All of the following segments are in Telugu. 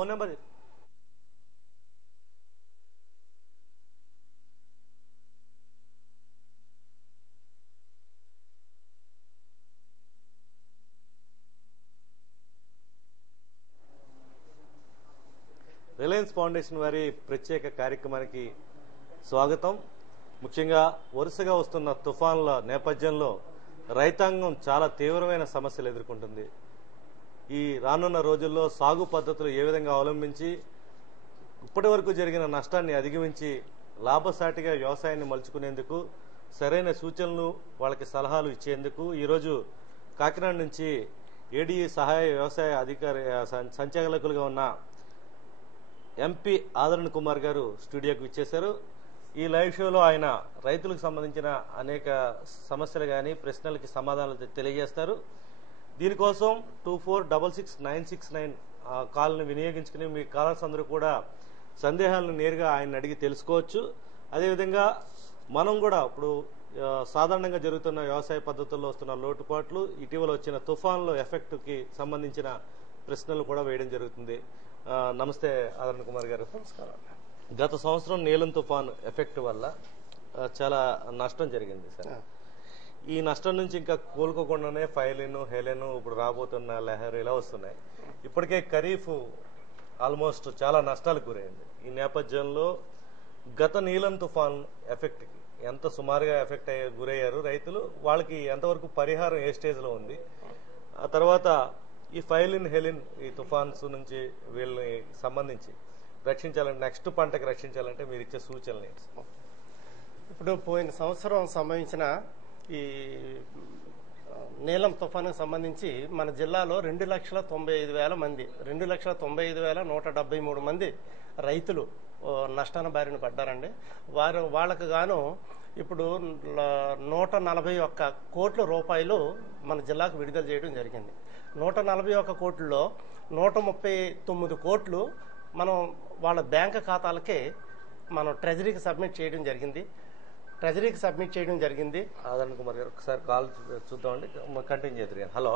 Phone number. రిలయన్స్ ఫౌండేషన్ వారి ప్రత్యేక కార్యక్రమానికి స్వాగతం. ముఖ్యంగా వరుసగా వస్తున్న తుఫాన్ల నేపథ్యంలో రైతాంగం చాలా తీవ్రమైన సమస్యలు ఎదుర్కొంటుంది. ఈ రానున్న రోజుల్లో సాగు పద్ధతులు ఏ విధంగా అవలంబించి ఇప్పటి వరకు జరిగిన నష్టాన్ని అధిగమించి లాభసాటిగా వ్యవసాయాన్ని మలుచుకునేందుకు సరైన సూచనలు, వాళ్ళకి సలహాలు ఇచ్చేందుకు ఈరోజు కాకినాడ నుంచి ఏడీఈ సహాయ వ్యవసాయ అధికారి సంచాలకులుగా ఉన్న ఎంపీ ఆదరణ్ కుమార్ గారు స్టూడియోకి ఇచ్చేశారు. ఈ లైవ్ షోలో ఆయన రైతులకు సంబంధించిన అనేక సమస్యలు కానీ ప్రశ్నలకి సమాధానాలు తెలియజేస్తారు. దీనికోసం 24666969 కాల్ని వినియోగించుకుని మీ కాలర్స్ అందరూ కూడా సందేహాలను నేరుగా ఆయన అడిగి తెలుసుకోవచ్చు. అదేవిధంగా మనం కూడా ఇప్పుడు సాధారణంగా జరుగుతున్న వ్యవసాయ పద్ధతుల్లో వస్తున్న లోటుపాట్లు, ఇటీవల వచ్చిన తుఫాన్ల ఎఫెక్ట్కి సంబంధించిన ప్రశ్నలు కూడా వేయడం జరుగుతుంది. నమస్తే ఆదరణ్ కుమార్ గారు. నమస్కారం. గత సంవత్సరం నీలం తుఫాన్ ఎఫెక్ట్ వల్ల చాలా నష్టం జరిగింది సార్. ఈ నష్టం నుంచి ఇంకా కోలుకోకుండానే ఫైలిన్, హెలెన్, ఇప్పుడు రాబోతున్న లెహర్ ఇలా వస్తున్నాయి. ఇప్పటికే ఖరీఫ్ ఆల్మోస్ట్ చాలా నష్టాలకు గురైంది. ఈ నేపథ్యంలో గత నీలం తుఫాన్ ఎఫెక్ట్కి ఎంత సుమారుగా ఎఫెక్ట్ గురయ్యారు రైతులు, వాళ్ళకి ఎంతవరకు పరిహారం ఏ స్టేజ్లో ఉంది, ఆ తర్వాత ఈ ఫైలిన్, హెలిన్ ఈ తుఫాన్స్ నుంచి వీళ్ళని సంబంధించి రక్షించాలంటే, నెక్స్ట్ పంటకి రక్షించాలంటే మీరు ఇచ్చే సూచనలు ఏంటి? ఇప్పుడు పోయిన సంవత్సరం సంభవించిన ఈ నీలం తుఫానుకు సంబంధించి మన జిల్లాలో 2,95,000 మంది, 2,95,173 మంది రైతులు నష్టాన బారిన పడ్డారండి. వాళ్ళకు గాను ఇప్పుడు 141 కోట్ల రూపాయలు మన జిల్లాకు విడుదల చేయడం జరిగింది. 141 కోట్లలో 139 కోట్లు మనం వాళ్ళ బ్యాంక్ ఖాతాలకే మనం ట్రెజరీకి సబ్మిట్ చేయడం జరిగింది. ఆదరణ్ కుమార్ గారు ఒకసారి కాల్ చూద్దామండి, కంటిన్యూ చేద్దరు. హలో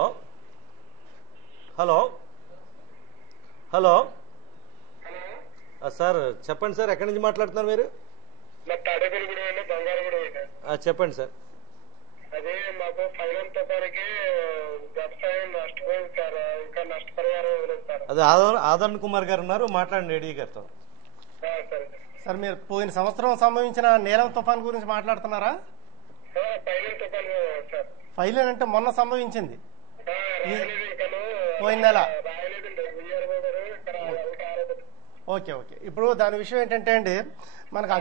హలో హలో సార్ చెప్పండి సార్, ఎక్కడి నుంచి మాట్లాడుతున్నారు మీరు? చెప్పండి సార్. అదే మాకు ఫైనల్ తుఫానికి వ్యవసాయం నష్టపోయింది సార్, ఇంకా నష్టపరిహారం ఇవ్వలేదు సార్. అదే ఆదరణ్ కుమార్ గారు ఉన్నారు, మాట్లాడండి ఏడీ గారితో. సార్ మీరు పోయిన సంవత్సరం సంభవించిన నీలం తుఫాన్ గురించి మాట్లాడుతున్నారా? ఫైనల్ తుఫాన్ సార్. ఫైలిన్ అంటే మొన్న సంభవించింది, పోయిన నెల. ఓకే. ఇప్పుడు దాని విషయం ఏంటంటే అండి, మనకు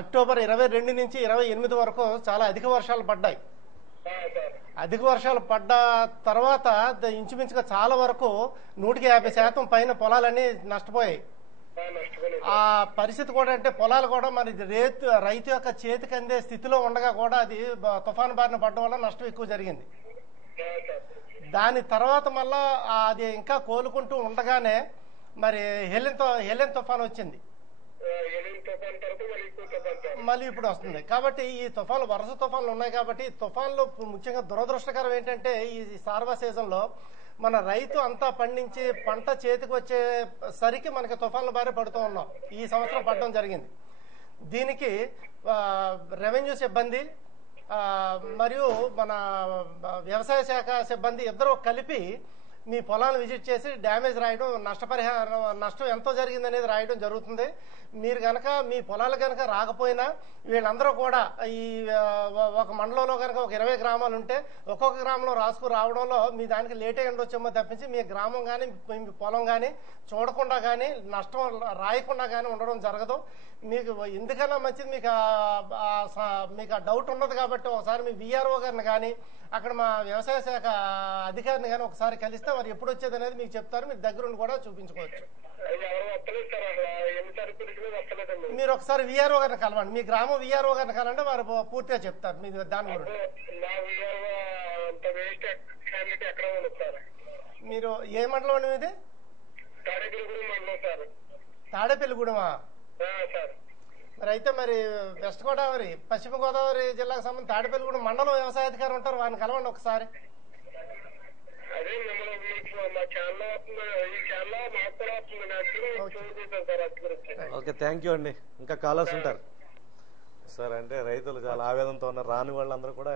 అక్టోబర్ 22 నుంచి 28 వరకు చాలా అధిక వర్షాలు పడ్డాయి. అధిక వర్షాలు పడ్డ తర్వాత ఇంచుమించుగా చాలా వరకు 150% పైన పొలాలన్నీ నష్టపోయాయి. ఆ పరిస్థితి కూడా అంటే పొలాలు కూడా మరి రైతు యొక్క చేతికి అందే స్థితిలో ఉండగా కూడా అది తుఫాను బారిన పడడం వల్ల నష్టం ఎక్కువ జరిగింది. దాని తర్వాత మళ్ళా అది ఇంకా కోలుకుంటూ ఉండగానే మరి హెలెన్ తుఫాన్ వచ్చింది, మళ్ళీ ఇప్పుడు వస్తుంది. కాబట్టి ఈ తుఫాన్లు వరుస తుఫాన్లు ఉన్నాయి. కాబట్టి తుఫాన్లు ముఖ్యంగా దురదృష్టకరం ఏంటంటే ఈ సార్వా సీజన్లో మన రైతు అంతా పండించి పంట చేతికి వచ్చేసరికి మనకి తుఫాన్ల బారి పడుతూ ఉన్నాం. ఈ సంవత్సరం పడడం జరిగింది. దీనికి రెవెన్యూ సిబ్బంది మరియు మన వ్యవసాయ శాఖ సిబ్బంది ఇద్దరు కలిపి మీ పొలాలను విజిట్ చేసి డ్యామేజ్ రాయడం, నష్టం ఎంతో జరిగింది అనేది రాయడం జరుగుతుంది. మీరు కనుక మీ పొలాలు కనుక రాకపోయినా వీళ్ళందరూ కూడా ఈ ఒక మండలంలో కనుక ఒక 20 గ్రామాలు ఉంటే ఒక్కొక్క గ్రామంలో రావడంలో మీ దానికి లేట్ అయ్యి ఉండొచ్చేమో తప్పించి మీ గ్రామం కానీ మీ పొలం కానీ చూడకుండా కానీ నష్టం రాయకుండా కానీ ఉండడం జరగదు. మీకు ఎందుకన్నా మంచిది మీకు ఆ డౌట్ ఉండదు. కాబట్టి ఒకసారి మీ విఆర్ఓ గారిని కానీ అక్కడ మా వ్యవసాయ శాఖ అధికారిని కానీ ఒకసారి కలిస్తే వారు ఎప్పుడు వచ్చేది అనేది మీకు చెప్తారు. మీరు దగ్గరుండి కూడా చూపించుకోవచ్చు. మీరు ఒకసారి విఆర్ఓ గారిని కలవండి, మీ గ్రామం విఆర్ఓ గారిని కలంటే వారు పూర్తిగా చెప్తారు మీ దాని గురించి. మీరు ఏ మండలం అండి మీది? తాడేపల్లిగూడెమా? మరి అయితే మరి వెస్ట్ గోదావరి, పశ్చిమ గోదావరి జిల్లాకు సంబంధించి తాడేపల్లిగూడెం మండలం వ్యవసాయ అధికారి ఉంటారు, వారిని కలవండి ఒకసారి. అదే మిమ్మల్ని మీకు మా ఛానల్ వస్తుంది, ఈ ఛానల్ మాకు కూడా వస్తుంది. నాకు ఫోన్ చేశాను సార్ అటు గురించి. ఓకే, థ్యాంక్ యూ అండి. ఇంకా కాలర్స్ ఉంటారు సార్. అంటే రైతులు చాలా ఆవేదనతో ఉన్నారు, రాని వాళ్ళందరూ కూడా.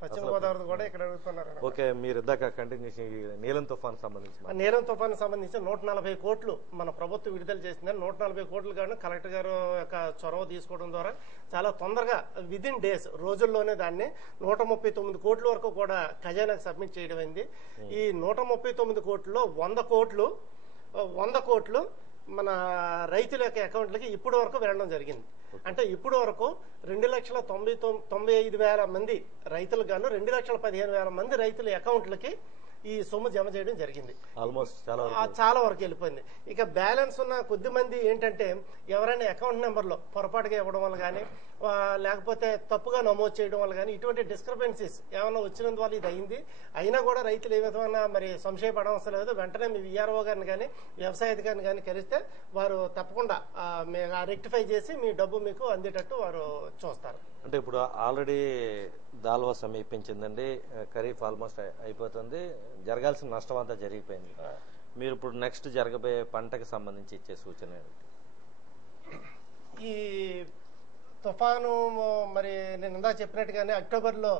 పశ్చిమ గోదావరి కూడా ఇక్కడ అడుగుతున్నారు. ఓకే, మీరు ఇందాక కంటిన్యూషన్ నీలం తుఫాన్ సంబంధించి నీలం తుఫాను సంబంధించి 140 కోట్లు మన ప్రభుత్వం విడుదల చేసిందని 140 కోట్లు కానీ కలెక్టర్ గారు యొక్క చొరవ తీసుకోవడం ద్వారా చాలా తొందరగా విదిన్ డేస్ రోజుల్లోనే దాన్ని 139 కోట్ల వరకు కూడా ఖజానాకు సబ్మిట్ చేయడం అయింది. ఈ 139 కోట్లలో 100 కోట్లు మన రైతుల యొక్క అకౌంట్లకి ఇప్పటి వరకు వెళ్ళడం జరిగింది. అంటే ఇప్పటి వరకు 2,95,000 మంది రైతులకు గాను 2,15,000 మంది రైతుల అకౌంట్లకి ఈ సొమ్ము జమ చేయడం జరిగింది. ఆల్మోస్ట్ చాలా వరకు వెళ్ళిపోయింది. ఇక బ్యాలెన్స్ ఉన్న కొద్ది మంది ఏంటంటే ఎవరైనా అకౌంట్ నెంబర్లో పొరపాటుగా ఇవ్వడం వల్ల కానీ లేకపోతే తప్పుగా నమోదు చేయడం వల్ల కానీ ఇటువంటి డిస్క్రిపెన్సీస్ ఏమైనా వచ్చినందువల్ల ఇది అయింది. అయినా కూడా రైతులు ఏ విధమైన మరి సంశయపడవలసిన లేదు. వెంటనే మీ విఆర్ఓ గారిని కానీ వ్యవసాయ అధికారిని కానీ కలిస్తే వారు తప్పకుండా రెక్టిఫై చేసి మీ డబ్బు మీకు అందేటట్టు వారు చూస్తారు. అంటే ఇప్పుడు ఆల్రెడీ దాల్వా సమీపించిందండి, ఖరీఫ్ ఆల్మోస్ట్ అయిపోతుంది, జరగాల్సిన నష్టం అంతా జరిగిపోయింది. మీరు ఇప్పుడు నెక్స్ట్ జరగబోయే పంటకి సంబంధించి ఇచ్చే సూచన ఏమిటి? ఈ తుఫాను మరి నేను ఇందాక చెప్పినట్టుగానే అక్టోబర్లో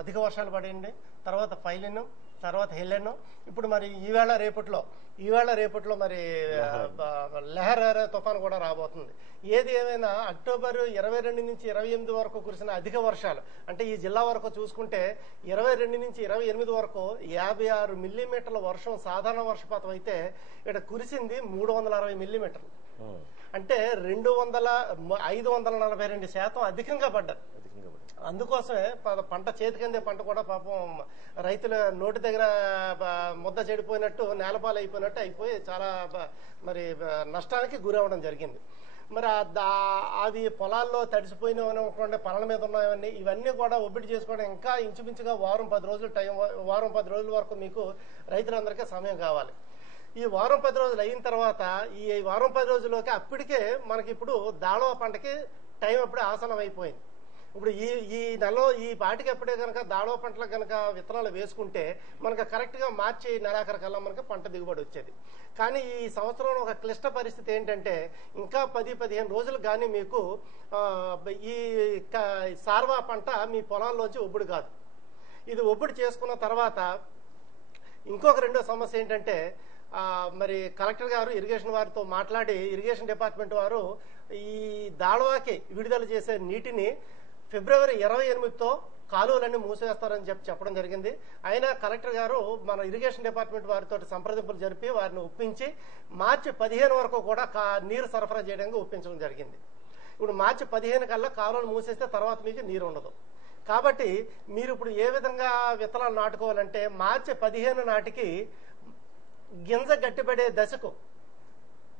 అధిక వర్షాలు పడింది, తర్వాత ఫైలిన్, తర్వాత హెలెన్, ఇప్పుడు మరి ఈవేళ రేపట్లో మరి లెహర్ తుఫాను కూడా రాబోతుంది. ఏది ఏమైనా అక్టోబర్ 22 నుంచి 28 వరకు కురిసిన అధిక వర్షాలు అంటే ఈ జిల్లా వరకు చూసుకుంటే 22 నుంచి 28 వరకు 56 మిల్లీమీటర్ల వర్షం సాధారణ వర్షపాతం అయితే ఇక్కడ కురిసింది 360 మిల్లీమీటర్లు. అంటే 542% అధికంగా పడ్డారు. అందుకోసమే పంట చేతికందే పంట కూడా పాపం రైతుల నోటి దగ్గర ముద్ద చెడిపోయినట్టు నేలపాలు అయిపోయినట్టు అయిపోయి చాలా మరి నష్టానికి గురవడం జరిగింది. మరి అవి పొలాల్లో తడిసిపోయినటువంటి పొలాల మీద ఉన్నాయని ఇవన్నీ కూడా ఒబ్బిడి చేసుకోవడం ఇంకా ఇంచుమించుగా వారం 10 రోజుల వరకు మీకు రైతులందరికీ సమయం కావాలి. ఈ వారం 10 రోజులు అయిన తర్వాత ఈ వారం 10 రోజుల్లోకి అప్పటికే మనకి ఇప్పుడు దాళవ పంటకి టైం అప్పుడే ఆసనం అయిపోయింది. ఇప్పుడు ఈ నెలలో ఈ పాటికి ఎప్పుడే కనుక దాళవ పంటలకు కనుక విత్తనాలు వేసుకుంటే మనకు కరెక్ట్గా మార్చి నెలాఖరికల్లా మనకి పంట దిగుబడి వచ్చేది. కానీ ఈ సంవత్సరంలో ఒక క్లిష్ట పరిస్థితి ఏంటంటే ఇంకా 10-15 రోజులు కానీ మీకు ఈ సార్వా పంట మీ పొలాల్లోంచి ఒబ్బుడు కాదు. ఇది ఒబ్బుడు చేసుకున్న తర్వాత ఇంకొక రెండో సమస్య ఏంటంటే మరి కలెక్టర్ గారు ఇరిగేషన్ వారితో మాట్లాడి ఇరిగేషన్ డిపార్ట్మెంట్ వారు ఈ దాళవాకి విడుదల చేసే నీటిని ఫిబ్రవరి 28తో కాలువలన్నీ మూసివేస్తారని చెప్పడం జరిగింది. అయినా కలెక్టర్ గారు మన ఇరిగేషన్ డిపార్ట్మెంట్ వారితో సంప్రదింపులు జరిపి వారిని ఒప్పించి మార్చి 15 వరకు కూడా నీరు సరఫరా చేయడానికి ఒప్పించడం జరిగింది. ఇప్పుడు మార్చి 15 కల్లా కాలువలు మూసేస్తే తర్వాత మీకు నీరు ఉండదు. కాబట్టి మీరు ఇప్పుడు ఏ విధంగా విత్తనాలు నాటుకోవాలంటే మార్చి 15 నాటికి గింజ గట్టిపడే దశకు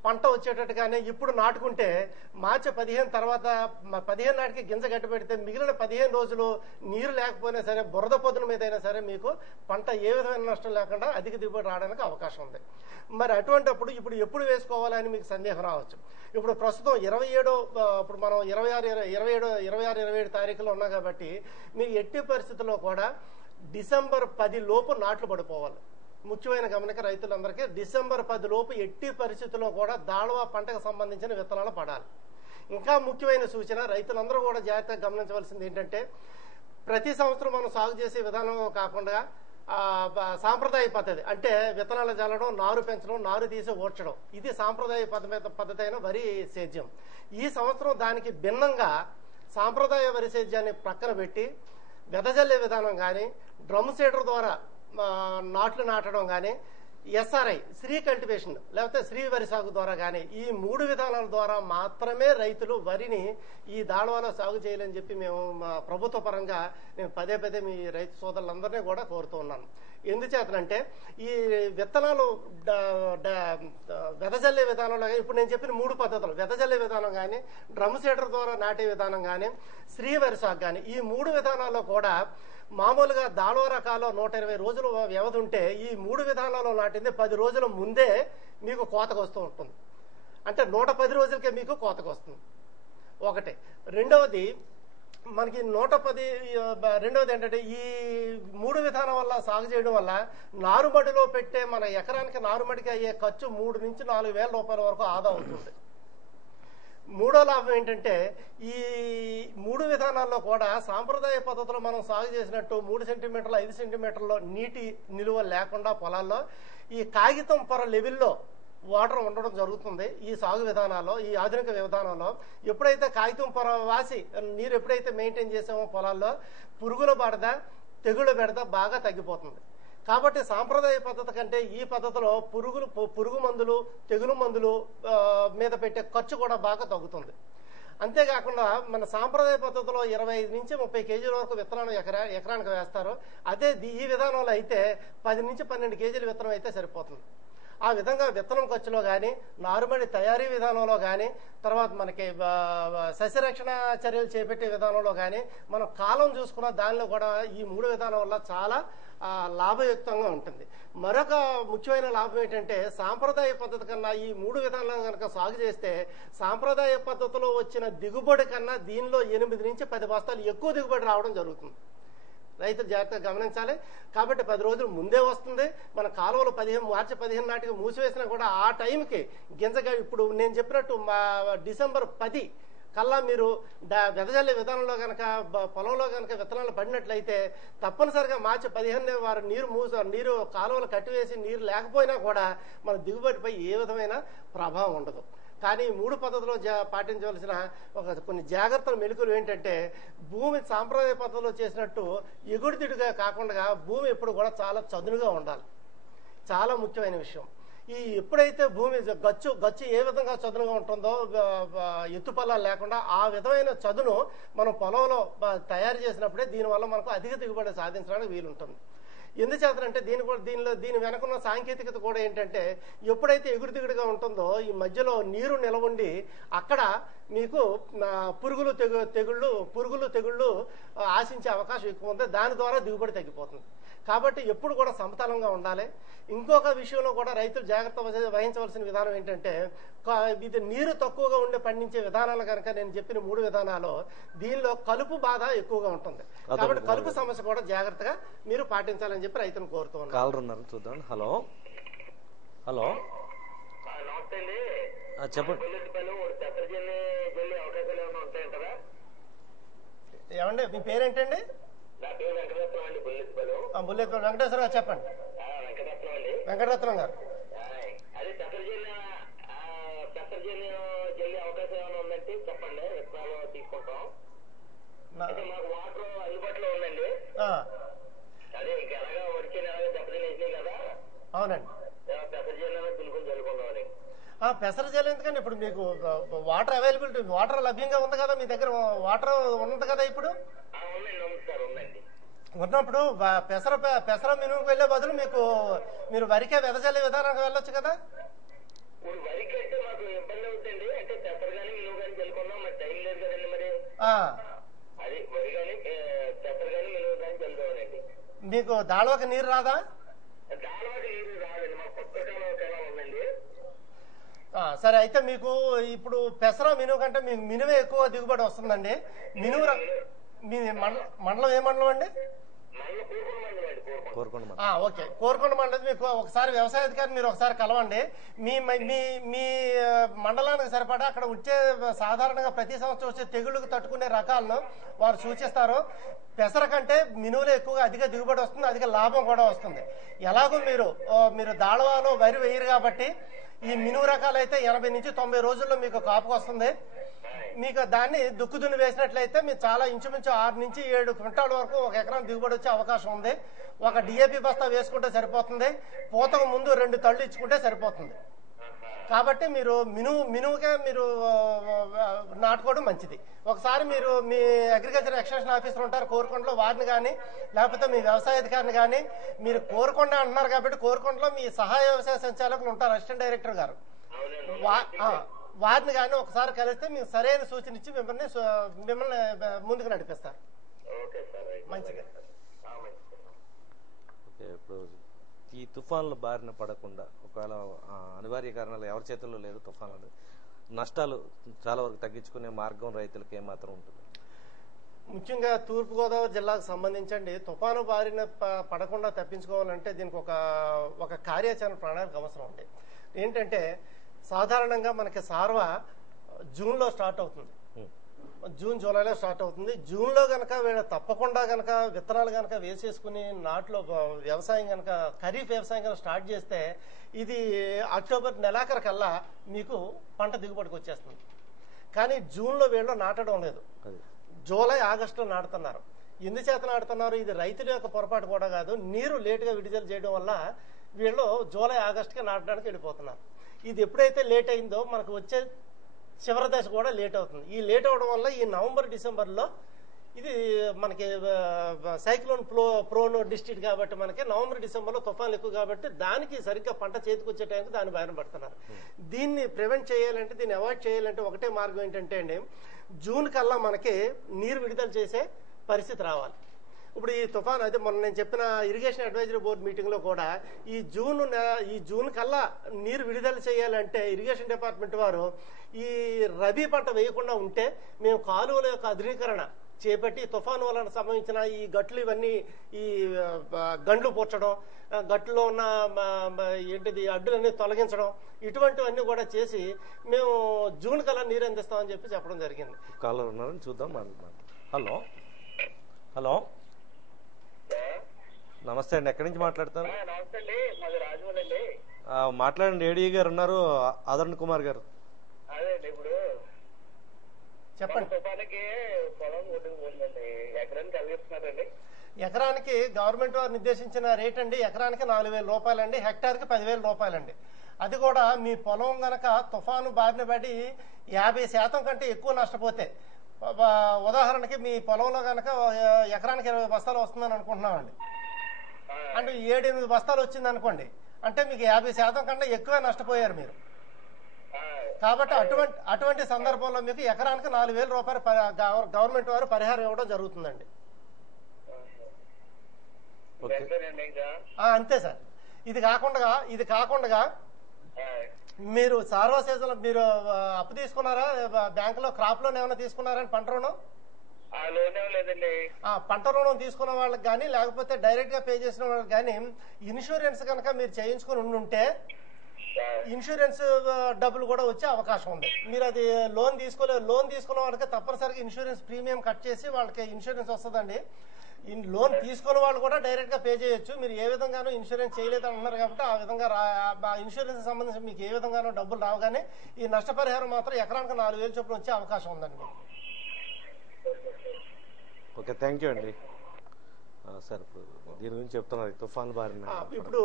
పంట వచ్చేటట్టుగానే ఇప్పుడు నాటుకుంటే మార్చి 15 తర్వాత 15 నాటికి గింజ గట్టిపెడితే మిగిలిన 15 రోజులు నీరు లేకపోయినా సరే బురద పొద్దున మీద అయినా సరే మీకు పంట ఏ విధమైన నష్టం లేకుండా అధిక దిగుబడి రావడానికి అవకాశం ఉంది. మరి అటువంటిప్పుడు ఇప్పుడు ఎప్పుడు వేసుకోవాలని మీకు సందేహం రావచ్చు. ఇప్పుడు ప్రస్తుతం 27 ఇప్పుడు మనం 26-27 తారీఖులో ఉన్నాం కాబట్టి మీకు ఎట్టి పరిస్థితుల్లో కూడా డిసెంబర్ 10 లోపు నాట్లు పడిపోవాలి. ముఖ్యమైన గమనిక రైతులందరికీ డిసెంబర్ 10 లోపు ఎట్టి పరిస్థితుల్లో కూడా దాళవా పంటకు సంబంధించిన విత్తనాలు పడాలి. ఇంకా ముఖ్యమైన సూచన రైతులందరూ కూడా జాగ్రత్తగా గమనించవలసింది ఏంటంటే ప్రతి సంవత్సరం మనం సాగు చేసే విధానం కాకుండా సాంప్రదాయ పద్ధతి అంటే విత్తనాలు చల్లడం, నారు పెంచడం, నారు తీసి ఓడ్చడం, ఇది సాంప్రదాయ పద్ధతి అయిన వరి సేద్యం. ఈ సంవత్సరం దానికి భిన్నంగా సాంప్రదాయ వరి సేద్యాన్ని ప్రక్కన పెట్టి వెదజల్లే విధానం కానీ, డ్రమ్ సీడర్ ద్వారా నాట్లు నాటడం కానీ, ఎస్ఆర్ఐ శ్రీ కల్టివేషన్ లేకపోతే శ్రీ వరి సాగు ద్వారా కానీ ఈ 3 విధానాల ద్వారా మాత్రమే రైతులు వరిని ఈ దాళవాలో సాగు చేయాలని చెప్పి మేము ప్రభుత్వ పరంగా నేను పదే మీ రైతు సోదరులందరినీ కూడా కోరుతూ ఉన్నాను. ఎందుచేతనంటే ఈ విత్తనాలు వెదజల్లే విధానంలో ఇప్పుడు నేను చెప్పిన 3 పద్ధతులు వెదజల్లే విధానం కానీ, డ్రమ్ సీడర్ ద్వారా నాటే విధానం కానీ, శ్రీ వరి సాగు కానీ ఈ 3 విధానాల్లో కూడా మామూలుగా దాళవ రకాల్లో 120 రోజులు వ్యవధి ఉంటే ఈ 3 విధానాల్లో నాటింది 10 రోజుల ముందే మీకు కోతకు వస్తూ ఉంటుంది. అంటే 110 రోజులకే మీకు కోతకు వస్తుంది. ఒకటి. రెండవది మనకి 110. రెండవది ఏంటంటే ఈ 3 విధానం వల్ల సాగు చేయడం వల్ల నారుమడిలో పెట్టే మన ఎకరానికి నారుమడికి అయ్యే ఖర్చు 3 నుంచి 4 వేల రూపాయల వరకు ఆదా అవుతుంది. మూడో లాభం ఏంటంటే ఈ 3 విధానాల్లో కూడా సాంప్రదాయ పద్ధతిలో మనం సాగు చేసినట్టు 3 సెంటీమీటర్లు 5 సెంటీమీటర్లో నీటి నిలువ లేకుండా పొలాల్లో ఈ కాగితం పొర లెవెల్లో వాటర్ ఉండడం జరుగుతుంది. ఈ సాగు విధానాల్లో, ఈ ఆధునిక విధానంలో ఎప్పుడైతే కాగితం పొర వాసి నీరు ఎప్పుడైతే మెయింటైన్ చేసామో పొలాల్లో పురుగుల బెడద, తెగుళ్ళ బెడద బాగా తగ్గిపోతుంది. కాబట్టి సాంప్రదాయ పద్ధతి కంటే ఈ పద్ధతిలో పురుగు మందులు, తెగులు మందులు మీద పెట్టే ఖర్చు కూడా బాగా తగ్గుతుంది. అంతేకాకుండా మన సాంప్రదాయ పద్ధతిలో 25 నుంచి 30 కేజీల వరకు విత్తనాలు ఎకరానికి వేస్తారు. అదే ఈ విధానంలో అయితే 10 నుంచి 12 కేజీల విత్తనం అయితే సరిపోతుంది. ఆ విధంగా విత్తనం ఖర్చులో కానీ, నారుమడి తయారీ విధానంలో కానీ, తర్వాత మనకి సస్యరక్షణ చర్యలు చేపట్టే విధానంలో కానీ మనం కాలం చూసుకున్న దానిలో కూడా ఈ 3 విధానం వల్ల చాలా లాభయుక్తంగా ఉంటుంది. మరొక ముఖ్యమైన లాభం ఏంటంటే సాంప్రదాయ పద్ధతి కన్నా ఈ 3 విధానాలను కనుక సాగు చేస్తే సాంప్రదాయ పద్ధతిలో వచ్చిన దిగుబడి కన్నా దీనిలో 8 నుంచి 10 బస్తాలు ఎక్కువ దిగుబడి రావడం జరుగుతుంది. రైతులు జాగ్రత్తగా గమనించాలి. కాబట్టి 10 రోజులు ముందే వస్తుంది. మన కాలువలు మార్చి 15 నాటికి మూసివేసినా కూడా ఆ టైంకి గింజగా ఇప్పుడు నేను చెప్పినట్టు డిసెంబర్ 10 కల్లా మీరు వెదజల్లే విధానంలో కనుక పొలంలో కనుక విత్తనాలు పడినట్లయితే తప్పనిసరిగా మార్చి 15 వారు నీరు కాలువలు కట్టివేసి నీరు లేకపోయినా కూడా మన దిగుబడిపై ఏ విధమైన ప్రభావం ఉండదు. కానీ 3 పద్ధతిలో పాటించవలసిన కొన్ని జాగ్రత్తల మెలకువలు ఏంటంటే భూమి సాంప్రదాయ పద్ధతిలో చేసినట్టు ఎగుడిదిడుగా కాకుండా భూమి ఎప్పుడు కూడా చాలా చదునుగా ఉండాలి. చాలా ముఖ్యమైన విషయం. ఎప్పుడైతే భూమి గచ్చు ఏ విధంగా చదునుగా ఉంటుందో ఎత్తుపల్లాలు లేకుండా ఆ విధమైన చదును మనం పొలంలో తయారు చేసినప్పుడే దీనివల్ల మనకు అధిక దిగుబడి సాధించడానికి వీలుంటుంది. ఎందుచేతనంటే దీని వెనకున్న సాంకేతికత కూడా ఏంటంటే ఎప్పుడైతే ఎగుడు దిగుడుగా ఉంటుందో ఈ మధ్యలో నీరు నిలవండి అక్కడ మీకు పురుగులు తెగుళ్ళు ఆశించే అవకాశం ఎక్కువ ఉంది. దాని ద్వారా దిగుబడి తగ్గిపోతుంది. కాబట్టి ఎప్పుడు కూడా సమతలంగా ఉండాలి. ఇంకొక విషయంలో కూడా రైతులు జాగ్రత్త వహించవలసిన విధానం ఏంటంటే ఇది నీరు తక్కువగా ఉండే పండించే విధానాలు కనుక నేను చెప్పిన 3 విధానాలు దీనిలో కలుపు బాధ ఎక్కువగా ఉంటుంది. కాబట్టి కలుపు సమస్య కూడా జాగ్రత్తగా మీరు పాటించాలని చెప్పి రైతులను కోరుతున్నాను. కాలర్ ఉన్నారు చూద్దాం. హలో హలో చెప్పండి. ఏమండి మీ పేరేంటండి? బుల్లెత్పల్లి వెంకటేశ్వర గారు చెప్పండి. వెంకటరత్నం గారు అవకాశం ఏమైనా ఉందంటే చెప్పండి. విత్తనాలు తీసుకుంటాం. మాకు వాటర్ అందుబాటులో ఉందండి. అదే ఇంకా ఎలాగా వచ్చే నెలగా దెబ్బతినేసినాయి కదా. అవునండి. పెసర జల్లు దున్నుకొని చల్లుకుందామని. పెసర జల్లు ఎందుకండి ఇప్పుడు మీకు వాటర్ అవైలబిలిటీ వాటర్ లభ్యంగా ఉంది కదా, మీ దగ్గర వాటర్ ఉంది కదా ఇప్పుడు? ఉందండి. ఉంది సార్, ఉందండి. ఉన్నప్పుడు పెసర మినుముకు వెళ్లే బదులు మీరు వరికే వెదజల్లే విధానానికి వెళ్ళొచ్చు కదా. ఇప్పుడు వరికి అంటే మాకు ఇబ్బంది అవుతుంది. అంటే పెసర కానీ మినుము కానీ చల్లుకున్నాం. మరి టైం లేదు కదండి. మరి అది వరి కానీ పెసర కానీ మినుము కానీ చల్లుకోవాలండి. మీకు దాళవక నీరు రాదా? దాళవక నీరు రాదండి. మా కొత్త కాలం ఎలా ఉందండి. సరే, అయితే మీకు ఇప్పుడు పెసర మినుము కంటే మీకు మినువే ఎక్కువ దిగుబడి వస్తుందండి. మినుము మీ మండలం ఏ మండలం అండి? ఓకే, కోరుకొండ మండలం. మీకు ఒకసారి వ్యవసాయ అధికారి మీరు ఒకసారి కలవండి. మీ మీ మండలానికి సరిపడా అక్కడ వచ్చే సాధారణంగా ప్రతి సంవత్సరం వచ్చే తెగుళ్ళకు తట్టుకునే రకాలను వారు సూచిస్తారు. పెసర కంటే మినువులో ఎక్కువగా అధిక దిగుబడి వస్తుంది, అధిక లాభం కూడా వస్తుంది. ఎలాగో మీరు దాళవాలో వరి వేయరు కాబట్టి ఈ మినువు రకాలైతే 80 నుంచి 90 రోజుల్లో మీకు కాపుకు వస్తుంది. మీకు దాన్ని దున్ని వేసినట్లయితే మీరు చాలా ఇంచుమించు 6 నుంచి 7 క్వింటాల వరకు ఒక ఎకరం దిగుబడి వచ్చే అవకాశం ఉంది. ఒక డిఏపి బస్తా వేసుకుంటే సరిపోతుంది. పూతకు ముందు 2 తళ్ళు ఇచ్చుకుంటే సరిపోతుంది. కాబట్టి మీరు మినువుగా మీరు నాటుకోవడం మంచిది. ఒకసారి మీరు మీ అగ్రికల్చర్ ఎక్స్టెన్షన్ ఆఫీసర్ ఉంటారు కోరుకొండలో, వారిని కానీ లేకపోతే మీ వ్యవసాయ అధికారిని కానీ, మీరు కోరుకొండ అంటున్నారు కాబట్టి కోరుకొండలో మీ సహాయ వ్యవసాయ సంచాలకులు ఉంటారు, అసిస్టెంట్ డైరెక్టర్ గారు, వారిని కానీ ఒకసారి కలిస్తే మీకు సరైన సూచన ఇచ్చి మిమ్మల్ని ముందుకు నడిపిస్తారు. మంచిగా. ఇప్పుడు ఈ తుఫాన్ల బారిన పడకుండా ఒకవేళ అనివార్య కారణాలు ఎవరి చేతుల్లో లేదు, తుఫాన్లు నష్టాలు చాలా వరకు తగ్గించుకునే మార్గం రైతులకు ఏమాత్రం ఉంటుంది? ముఖ్యంగా తూర్పుగోదావరి జిల్లాకు సంబంధించండి తుఫాను బారిన పడకుండా తప్పించుకోవాలంటే దీనికి ఒక కార్యాచరణ ప్రణాళిక అవసరం ఉంది. ఏంటంటే సాధారణంగా మనకి సార్వ జూన్లో స్టార్ట్ అవుతుంది, జూన్ జూలైలో స్టార్ట్ అవుతుంది. జూన్లో కనుక వీళ్ళు తప్పకుండా కనుక విత్తనాలు కనుక వేసేసుకుని నాట్లో వ్యవసాయం కనుక ఖరీఫ్ వ్యవసాయం కనుక స్టార్ట్ చేస్తే ఇది అక్టోబర్ నెలాఖరికల్లా మీకు పంట దిగుబడికి వచ్చేస్తుంది. కానీ జూన్లో వీళ్ళు నాటడం లేదు, జూలై ఆగస్టులో నాటుతున్నారు. ఎందుచేత నాటుతున్నారు? ఇది రైతుల యొక్క పొరపాటు కూడా కాదు, నీరు లేటుగా విడుదల చేయడం వల్ల వీళ్ళు జూలై ఆగస్టుకి నాటడానికి వెళ్ళిపోతున్నారు. ఇది ఎప్పుడైతే లేట్ అయిందో మనకు వచ్చే చివరి దశ కూడా లేట్ అవుతుంది. ఈ లేట్ అవడం వల్ల ఈ నవంబర్ డిసెంబర్లో ఇది మనకి సైక్లోన్ ప్రోన్ డిస్ట్రిక్ట్ కాబట్టి మనకి నవంబర్ డిసెంబర్లో తుఫాన్లు ఎక్కువ కాబట్టి దానికి సరిగ్గా పంట చేతికి వచ్చే టైంకి దాని బారిన పడుతున్నారు. దీన్ని ప్రివెంట్ చేయాలంటే, దీన్ని అవాయిడ్ చేయాలంటే ఒకటే మార్గం ఏంటంటే అండి, జూన్ కల్లా మనకి నీరు విడుదల చేసే పరిస్థితి రావాలి. ఇప్పుడు ఈ తుఫాన్ అయితే మొన్న నేను చెప్పిన ఇరిగేషన్ అడ్వైజరీ బోర్డు మీటింగ్ లో కూడా ఈ జూన్ కల్లా నీరు విడుదల చేయాలంటే ఇరిగేషన్ డిపార్ట్మెంట్ వారు ఈ రబీ పంట వేయకుండా ఉంటే మేము కాలువల యొక్క ఆధునీకరణ చేపట్టి తుఫాను వలన సంభవించిన ఈ గట్లు ఇవన్నీ ఈ గండ్లు పూడ్చడం, గట్టులో ఉన్న ఏంటిది అడ్డులన్నీ తొలగించడం, ఇటువంటివన్నీ కూడా చేసి మేము జూన్ కల్లా నీరు అందిస్తామని చెప్పడం జరిగింది. కాలర్ ఉన్నారని చూద్దాం. హలో హలో నమస్తే అండి, ఎక్కడి నుంచి మాట్లాడతారు? మాట్లాడండి. ఏడీ గారు ఉన్నారు, ఆదరణ్ కుమార్ గారు. అదే ఇప్పుడు చెప్పండి. తుఫానికి పొలం ఎకరానికి కలిగిస్తున్నారండి. ఎకరానికి గవర్నమెంట్ వారు నిర్దేశించిన రేట్ అండి ఎకరానికి 4,000 రూపాయలండి, హెక్టార్కి 10,000 రూపాయలండి. అది కూడా మీ పొలం గనక తుఫాను బారిన పడి 50% కంటే ఎక్కువ నష్టపోతే, ఉదాహరణకి మీ పొలంలో గనక ఎకరానికి 20 బస్తాలు వస్తుందని అనుకుంటున్నామండి, అంటే 7-8 బస్తాలు వచ్చింది అనుకోండి, అంటే మీకు 50% కంటే ఎక్కువే నష్టపోయారు మీరు. కాబట్టి అటువంటి సందర్భంలో మీకు ఎకరానికి 4,000 రూపాయలు గవర్నమెంట్ వారు పరిహారం ఇవ్వడం జరుగుతుందండి. అంతే సార్. ఇది కాకుండా మీరు సార్వ సీజన్ మీరు అప్పు తీసుకున్నారా? బ్యాంకులో క్రాప్ లోన్ ఏమైనా తీసుకున్నారా? పంట రుణం పంట రుణం తీసుకున్న వాళ్ళకి కానీ లేకపోతే డైరెక్ట్ గా పే చేసిన వాళ్ళకి కానీ ఇన్సూరెన్స్ కనుక మీరు చేయించుకుని ఉంటే ఇన్సూరెన్స్ డబ్బులు కూడా వచ్చే అవకాశం ఉంది. మీరు అది లోన్ తీసుకున్న వాళ్ళకి తప్పనిసరిగా ఇన్సూరెన్స్ ప్రీమియం కట్ చేసి వాళ్ళకి ఇన్సూరెన్స్ వస్తుందండి. లోన్ తీసుకున్న వాళ్ళు కూడా డైరెక్ట్ గా పే చేయొచ్చు. మీరు ఏ విధంగానూ ఇన్సూరెన్స్ చేయలేదని అన్నారు కాబట్టి ఆ విధంగా ఇన్సూరెన్స్ సంబంధించి మీకు ఏ విధంగానూ డబ్బులు రావుగానే ఈ నష్టపరిహారం మాత్రం ఎకరానికి 4,000 చొప్పున వచ్చే అవకాశం ఉందండి. ఓకే, థ్యాంక్ యూ అండి. సార్ ఇప్పుడు దీని గురించి చెప్తున్నారు, తుఫాన్ బారిన ఇప్పుడు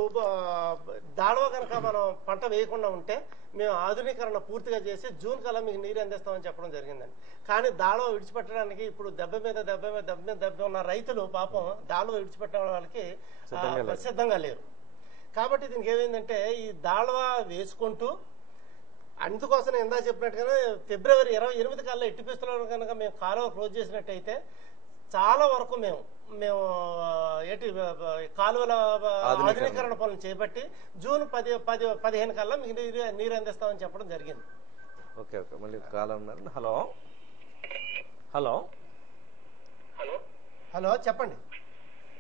దాడవ కనుక మనం పంట వేయకుండా ఉంటే మేము ఆధునీకరణ పూర్తిగా చేసి జూన్ కల్లా మీకు నీరు అందిస్తామని చెప్పడం జరిగిందండి. కానీ దాడవ విడిచిపెట్టడానికి ఇప్పుడు దెబ్బ మీద ఉన్న రైతులు పాపం దాడవ విడిచిపెట్టడం వాళ్ళకి సిద్ధంగా లేరు. కాబట్టి దీనికి ఏమైందంటే ఈ దాడవ వేసుకుంటూ, అందుకోసం ఇందా చెప్పినట్టుగానే ఫిబ్రవరి 28 కల్లా ఎట్టిపిస్తులో కనుక మేము కాలువ క్లోజ్ చేసినట్టయితే చాలా వరకు మేము కాలువల ఆధునీకరణ పనులు చేపట్టి జూన్ 10-15 కల్లా మీకు నీరు అందిస్తామని చెప్పడం జరిగింది. ఓకే ఓకే, మళ్ళీ కాలం ఉన్నారు. హలో హలో హలో హలో చెప్పండి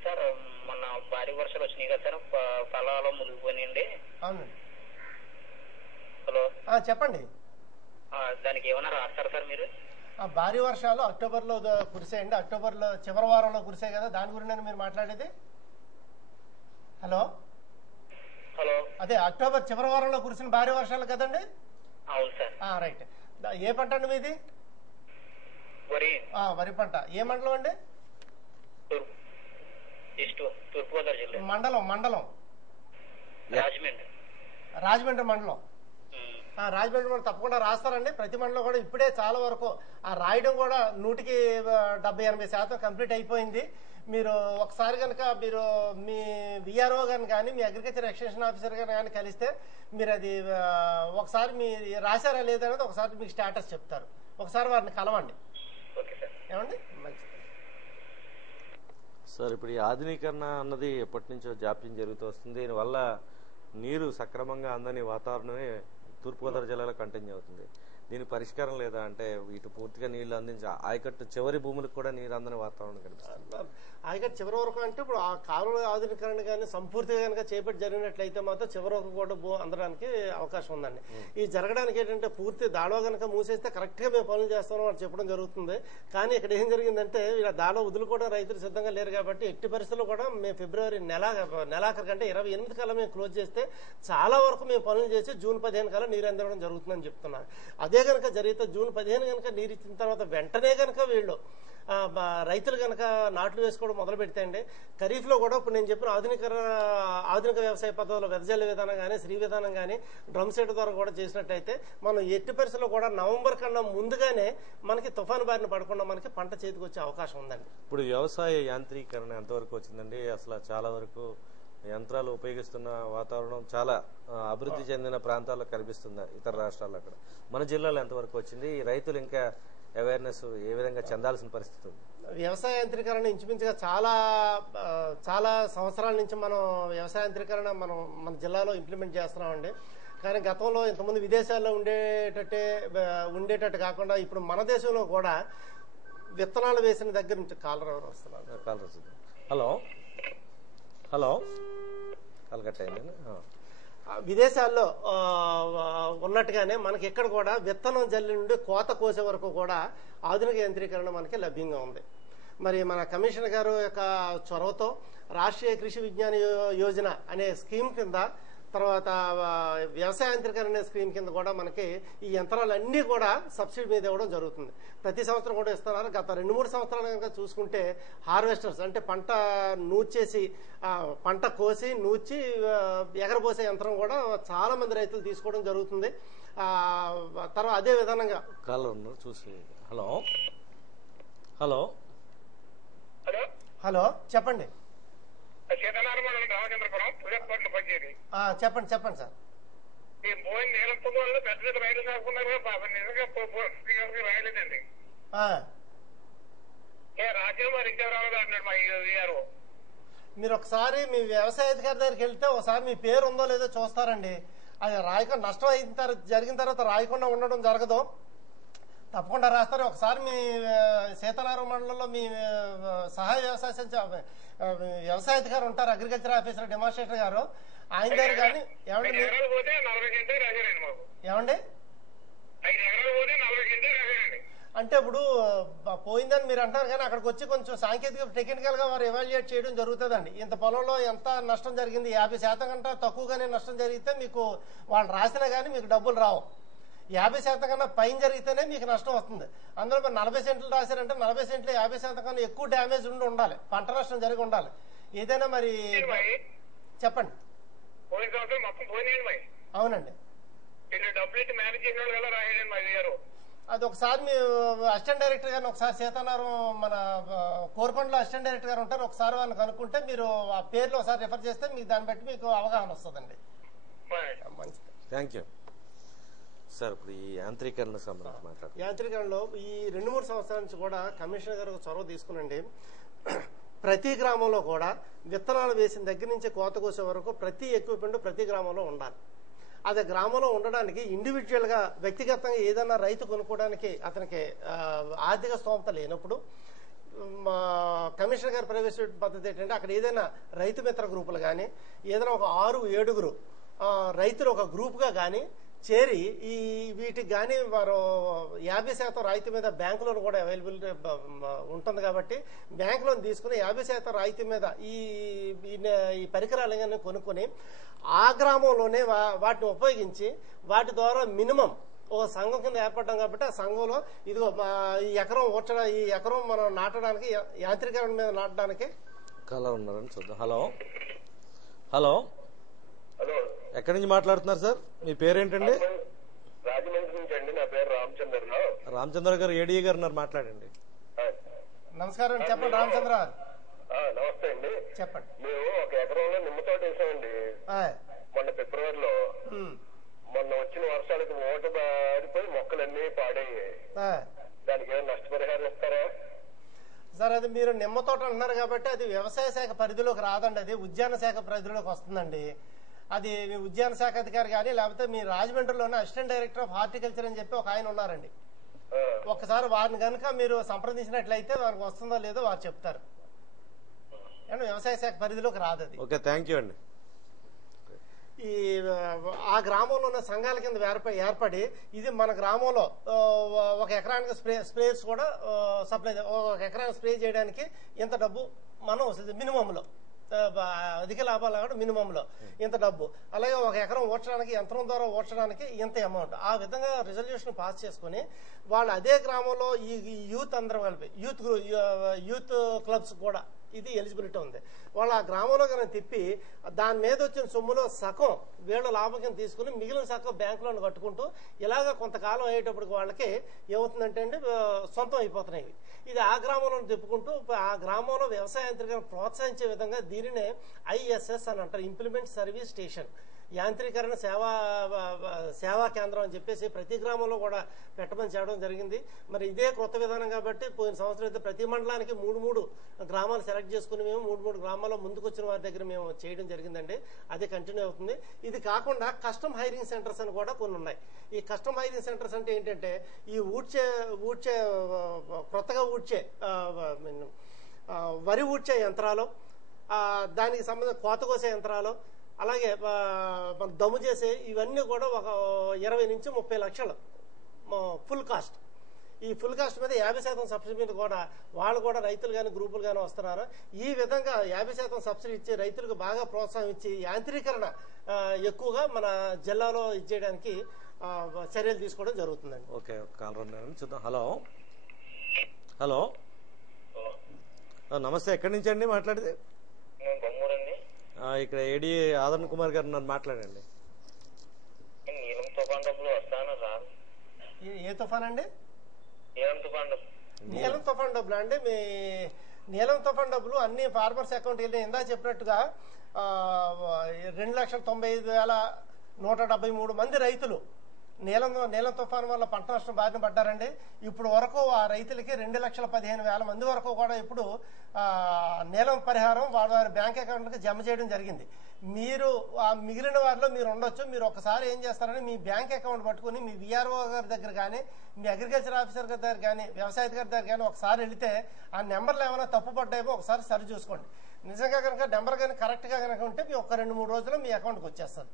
సార్. మొన్న భారీ వర్షాలు వచ్చినాయి కదా సార్, పొలాలు మునిగిపోయినాయండి. అవునండి. హలో చెప్పండి. దానికి ఏమైనా రాస్తారు సార్ మీరు? భారీ వర్షాలు అక్టోబర్లో కురిసాయండి. అక్టోబర్లో చివరి వారంలో కురిసాయి కదా, దాని గురించి మీరు మాట్లాడేది. హలో హలో అదే అక్టోబర్ చివరి వారంలో కురిసిన భారీ వర్షాలు కదండి? అవును సార్. రైట్. ఏ పంట అండి మీది? వరి పంట. ఏ మండలం అండి? తూర్పుగోదావరి జిల్లా. మండలం రాజమండ్రి మండలం. రాజమండ్రి మండలం తప్పకుండా రాస్తారండి. ప్రతి మండలం కూడా ఇప్పుడే చాలా వరకు రాయడం కూడా 70-80% కంప్లీట్ అయిపోయింది. మీరు ఒకసారి కనుక మీరు మీ విఆర్ఓ గారిని కానీ మీ అగ్రికల్చర్ ఎక్స్టెన్షన్ ఆఫీసర్ గారిని కానీ కలిస్తే మీరు అది ఒకసారి మీరు రాశారా లేదనేది ఒకసారి మీకు స్టేటస్ చెప్తారు. ఒకసారి వారిని కలవండి. ఏమండి? మంచిది సార్. ఇప్పుడు ఈ ఆధునీకరణ అన్నది ఎప్పటి నుంచో జాప్యం జరుగుతూ వస్తుంది. దీనివల్ల నీరు సక్రమంగా అందని వాతావరణమే తూర్పుగోదావరి జిల్లాలో కంటిన్యూ అవుతుంది. దీనికి పరిష్కారం లేదా అంటే ఇటు పూర్తిగా నీళ్లు అందించి ఆయకట్టు చివరి భూములకు కూడా నీరు అందని వాతావరణం కనిపిస్తుంది. ఆయకట్టు చివరి వరకు అంటే ఇప్పుడు ఆ కాలువ ఆధునీకరణ కానీ సంపూర్తిగా కనుక చేపట్టి జరిగినట్లయితే మాత్రం చివరి వరకు కూడా అందడానికి అవకాశం ఉందండి. ఇది జరగడానికి ఏంటంటే పూర్తి దాడవ కనుక మూసేస్తే కరెక్ట్ గా మేము పనులు చేస్తామని వాళ్ళు చెప్పడం జరుగుతుంది. కానీ ఇక్కడ ఏం జరిగిందంటే ఇలా దాడవ వదులుకోవడం రైతులు సిద్ధంగా లేరు కాబట్టి ఎట్టి పరిస్థితుల్లో కూడా మేము ఫిబ్రవరి నెలాఖరు కంటే 28 కల్లా మేము క్లోజ్ చేస్తే చాలా వరకు మేము పనులు చేసి జూన్ 15 కల్లా నీరు అందడం జరుగుతుందని చెప్తున్నారు. అదే కనుక జరిగితే జూన్ 15 కనుక నీరు ఇచ్చిన తర్వాత వెంటనే కనుక వీళ్ళు రైతులు కనుక నాట్లు వేసుకోవడం మొదలు పెడితే అండి ఖరీఫ్ లో కూడా ఇప్పుడు నేను చెప్పిన ఆధునిక వ్యవసాయ పద్ధతుల్లో వెదజల్లి విధానం కానీ శ్రీ విధానం కానీ డ్రమ్ సెట్ ద్వారా కూడా చేసినట్టయితే మనం ఎట్టి పరిస్థితుల్లో కూడా నవంబర్ కన్నా ముందుగానే మనకి తుఫాను బారిన పడకుండా మనకి పంట చేతికి వచ్చే అవకాశం ఉందండి. ఇప్పుడు వ్యవసాయ యాంత్రీకరణ ఎంతవరకు వచ్చిందండి? అసలు చాలా వరకు యంత్రాలు ఉపయోగిస్తున్న వాతావరణం చాలా అభివృద్ధి చెందిన ప్రాంతాల్లో కనిపిస్తుంది, ఇతర రాష్ట్రాల్లో. అక్కడ మన జిల్లాలో ఎంతవరకు వచ్చింది? రైతులు ఇంకా అవేర్నెస్ ఏ విధంగా చెందాల్సిన పరిస్థితి ఉంది? వ్యవసాయ యాంత్రీకరణ ఇంచుమించుగా చాలా సంవత్సరాల నుంచి మనం వ్యవసాయ యాంత్రీకరణ మన జిల్లాలో ఇంప్లిమెంట్ చేస్తున్నామండి. కానీ గతంలో ఇంతకుముందు విదేశాల్లో ఉండేటట్టు కాకుండా ఇప్పుడు మన దేశంలో కూడా విత్తనాలు వేసిన దగ్గర నుంచి కాలర్ ఎవరు వస్తున్నారు? హలో హలో కలకట్ట అయిందండి. విదేశాల్లో ఉన్నట్టుగానే మనకి ఇక్కడ కూడా విత్తనం జల్లి నుండి కోత కోసే వరకు కూడా ఆధునిక యంత్రీకరణ మనకి లభ్యంగా ఉంది. మరి మన కమిషనర్ గారు యొక్క చొరవతో రాష్ట్రీయ కృషి విజ్ఞాన యోజన అనే స్కీమ్ కింద, తర్వాత వ్యవసాయ యంత్రీకరణ అనే స్కీమ్ కింద కూడా మనకి ఈ యంత్రాలన్నీ కూడా సబ్సిడీ మీద ఇవ్వడం జరుగుతుంది. ప్రతి సంవత్సరం కూడా ఇస్తున్నారు. గత 2-3 సంవత్సరాలు కనుక చూసుకుంటే హార్వెస్టర్స్ అంటే పంట నూచేసి పంట కోసి నూచి ఎగరబోసే యంత్రం కూడా చాలా మంది రైతులు తీసుకోవడం జరుగుతుంది. తర్వాత అదే విధానంగా చూసి హలో హలో హలో చెప్పండి చెప్పండి చెప్పండి సార్. రాయలేదండి. మీరు ఒకసారి మీ వ్యవసాయ అధికారి దగ్గరికి వెళ్తే ఒకసారి మీ పేరు ఉందో లేదో చూస్తారండి. అది రాయకుండా నష్టం అయిన జరిగిన తర్వాత రాయకుండా ఉండడం జరగదు, తప్పకుండా రాస్తారు. ఒకసారి మీ సీతారామ మండలంలో మీ సహాయ వ్యవసాయ అధికారి ఉంటారు, అగ్రికల్చర్ ఆఫీసర్ డెమాన్స్ట్రేటర్ గారు, ఆయన దగ్గర కానీ ఏమండి అంటే ఇప్పుడు పోయిందని మీరు అంటారు కానీ అక్కడికి వచ్చి కొంచెం సాంకేతిక టెక్నికల్ గా వారు ఎవాల్యుయేట్ చేయడం జరుగుతుందండి. ఇంత పొలంలో ఎంత నష్టం జరిగింది, 50% కంటే తక్కువగానే నష్టం జరిగితే మీకు వాళ్ళు రాసినా కానీ మీకు డబ్బులు రావు. 50% కన్నా పైన జరిగితేనే మీకు నష్టం వస్తుంది. అందులో మరి 40 సెంట్లు రాశారంటే 40 సెంట్లు 50% కన్నా ఎక్కువ డ్యామేజ్ ఉండాలి, పంట నష్టం జరిగి ఉండాలి. ఏదైనా మరి చెప్పండి. అవునండి, అది ఒకసారి మీ అసిస్టెంట్ డైరెక్టర్ గారిని ఒకసారి సీతారాం మన కోరుకొండలో అసిస్టెంట్ డైరెక్టర్ గారు ఉంటారు, ఒకసారి వాళ్ళని కనుక్కుంటే మీరు ఆ పేర్లు ఒకసారి రిఫర్ చేస్తే మీకు దాన్ని బట్టి మీకు అవగాహన వస్తుందండి. మంచిది, థ్యాంక్ యూ సార్. ఇప్పుడు ఈ యాంత్రీకరణ సంబంధించి మాట్లాడు. యాంత్రీకరణలో ఈ 2-3 సంవత్సరాల నుంచి కూడా కమిషనర్ గారు చొరవ తీసుకునండి ప్రతి గ్రామంలో కూడా విత్తనాలు వేసిన దగ్గర నుంచి కోత కోసే వరకు ప్రతి ఎక్విప్మెంట్ ప్రతి గ్రామంలో ఉండాలి. అదే గ్రామంలో ఉండడానికి ఇండివిజువల్ గా వ్యక్తిగతంగా ఏదైనా రైతు కొనుక్కోవడానికి అతనికి ఆర్థిక స్తోమత లేనప్పుడు కమిషనర్ గారు ప్రవేశపెట్టిన పద్ధతి ఏంటంటే అక్కడ ఏదైనా రైతు మిత్ర గ్రూపులు కానీ ఏదైనా ఒక 6-7 రైతులు ఒక గ్రూప్ గా కానీ చేరి ఈ వీటికి కానీ వారు 50% రాయితీ మీద బ్యాంకు లోన్ కూడా అవైలబుల్ ఉంటుంది కాబట్టి బ్యాంకు లోన్ తీసుకుని 50% రాయితీ మీద ఈ పరికరాలు కొనుక్కొని ఆ గ్రామంలోనే వాటిని ఉపయోగించి వాటి ద్వారా మినిమం ఒక సంఘం కింద ఏర్పడ్డాం కాబట్టి ఆ సంఘంలో ఇదిగో ఈ ఎకరం మనం నాటడానికి యాంత్రీకరణ మీద నాటడానికి కళ ఉన్నారని చూద్దాం. హలో హలో హలో, ఎక్కడి నుంచి మాట్లాడుతున్నారు సార్? మీ పేరేంటండి? రాజమండ్రి నుంచి అండి. నా పేరు రామచంద్రరావు. రామచంద్ర గారు ఏడీ గారు ఉన్నారు, మాట్లాడండి. నమస్కారం, చెప్పండి రామచంద్ర. నమస్తే అండి, చెప్పండి. మేము ఒక ఎకరంలో నిమ్మ తోట వేసామండి మొన్న ఫిబ్రవరిలో. మొన్న వచ్చిన వర్షాలకు ఓట బారిపోయి మొక్కలన్నీ పాడయ్యాయి. దానికి ఏమైనా నష్టపరిహారం ఇస్తారా సార్? అది మీరు నిమ్మ తోట అంటున్నారు కాబట్టి అది వ్యవసాయ శాఖ పరిధిలోకి రాదండి, అది ఉద్యాన శాఖ పరిధిలోకి వస్తుందండి. అది మీ ఉద్యాన శాఖ అధికారి కానీ లేకపోతే మీ రాజమండ్రిలోనే అసిస్టెంట్ డైరెక్టర్ ఆఫ్ హార్టికల్చర్ అని చెప్పి ఒక ఆయన ఉన్నారండి. ఒక్కసారి వారిని కనుక మీరు సంప్రదించినట్లయితే వారికి వస్తుందో లేదో వారు చెప్తారు. వ్యవసాయ శాఖ పరిధిలోకి రాదు అది. ఓకే, థ్యాంక్ యూ అండి. ఈ ఆ గ్రామంలో ఉన్న సంఘాల కింద ఏర్పడి ఇది మన గ్రామంలో ఒక ఎకరానికి స్ప్రేయర్స్ కూడా సప్లై, ఒక ఎకరానికి స్ప్రే చేయడానికి ఇంత డబ్బు మనం వస్తుంది మినిమంలో, అధిక లాభాలు కాబట్టి మినిమంలో ఇంత డబ్బు, అలాగే ఒక ఎకరం ఓడ్చడానికి యంత్రం ద్వారా ఓడ్చడానికి ఇంత అమౌంట్, ఆ విధంగా రిజల్యూషన్ పాస్ చేసుకుని వాళ్ళు అదే గ్రామంలో ఈ యూత్ అందరూ కలిపి యూత్ క్లబ్స్ కూడా ఇది ఎలిజిబిలిటీ ఉంది. వాళ్ళు ఆ గ్రామంలో కనుక తిప్పి దాని మీద వచ్చిన సొమ్ములో సగం వీళ్ళ లాభం కింద తీసుకుని మిగిలిన సగం బ్యాంకులో కట్టుకుంటూ ఇలాగ కొంతకాలం అయ్యేటప్పటికి వాళ్ళకి ఏమవుతుందంటే అండి సొంతం అయిపోతున్నాయి. ఇది ఆ గ్రామంలో తిప్పుకుంటూ ఆ గ్రామంలో వ్యవసాయ యంత్రీకరణ ప్రోత్సహించే విధంగా దీనినే ISS అని అంటారు, ఇంప్లిమెంట్ సర్వీస్ స్టేషన్, యాంత్రీకరణ సేవా కేంద్రం అని చెప్పేసి ప్రతి గ్రామంలో కూడా పెట్టమని చేయడం జరిగింది. మరి ఇదే కొత్త విధానం కాబట్టి పోయిన సంవత్సరం అయితే ప్రతి మండలానికి 3 గ్రామాలు సెలెక్ట్ చేసుకుని మేము 3 గ్రామాల్లో ముందుకు వచ్చిన వారి దగ్గర మేము చేయడం జరిగిందండి. అది కంటిన్యూ అవుతుంది. ఇది కాకుండా కస్టమ్ హైరింగ్ సెంటర్స్ అని కూడా కొన్ని ఉన్నాయి. ఈ కస్టమ్ హైరింగ్ సెంటర్స్ అంటే ఏంటంటే ఈ కొత్తగా ఊడ్చే వరి ఊడ్చే యంత్రాలు, దానికి సంబంధించిన కోత కోసే యంత్రాలు, అలాగే దమ్ము చేసే ఇవన్నీ కూడా ఒక 20 నుంచి 30 లక్షలు ఫుల్ కాస్ట్. ఈ ఫుల్ కాస్ట్ మీద 50% సబ్సిడీ మీద కూడా వాళ్ళు కూడా రైతులు కానీ గ్రూపులు కానీ వస్తున్నారు. ఈ విధంగా 50% సబ్సిడీ ఇచ్చి రైతులకు బాగా ప్రోత్సాహం ఇచ్చి యాంత్రీకరణ ఎక్కువగా మన జిల్లాలో ఇచ్చేయడానికి చర్యలు తీసుకోవడం జరుగుతుందండి. ఓకే, చూద్దాం. హలో హలో నమస్తే, ఎక్కడి నుంచి అండి మాట్లాడితే? ఇక్కడ ఏడి ఆదరణ్ కుమార్ గారు నన్ను మాట్లాడండి. ఏ తుఫాన్ అండి? నీలం తుఫాన్ డబ్బులు అండి. మీ నీలం తుఫాన్ డబ్బులు అన్ని ఫార్మర్స్ అకౌంట్ ఇందా చెప్పినట్టుగా 2,95,173 మంది రైతులు నీలం తుఫాను వల్ల పంట నష్టం బారిన పడ్డారండి. ఇప్పుడు వరకు ఆ రైతులకి 2,15,000 మంది వరకు కూడా ఇప్పుడు నీలం పరిహారం వారి బ్యాంక్ అకౌంట్కి జమ చేయడం జరిగింది. మీరు ఆ మిగిలిన వారిలో మీరు ఉండొచ్చు. మీరు ఒకసారి ఏం చేస్తారని మీ బ్యాంక్ అకౌంట్ పట్టుకుని మీ VRO గారి దగ్గర కానీ మీ అగ్రికల్చర్ ఆఫీసర్ గారి దగ్గర కానీ వ్యవసాయ అధికారి దగ్గర కానీ ఒకసారి వెళితే ఆ నెంబర్లు ఏమైనా తప్పు పడ్డాయేమో ఒకసారి సరి చూసుకోండి. నిజంగా కనుక నెంబర్ కానీ కరెక్ట్గా కనుక ఉంటే మీ ఒక 2-3 రోజుల్లో మీ అకౌంట్కి వచ్చేస్తుంది.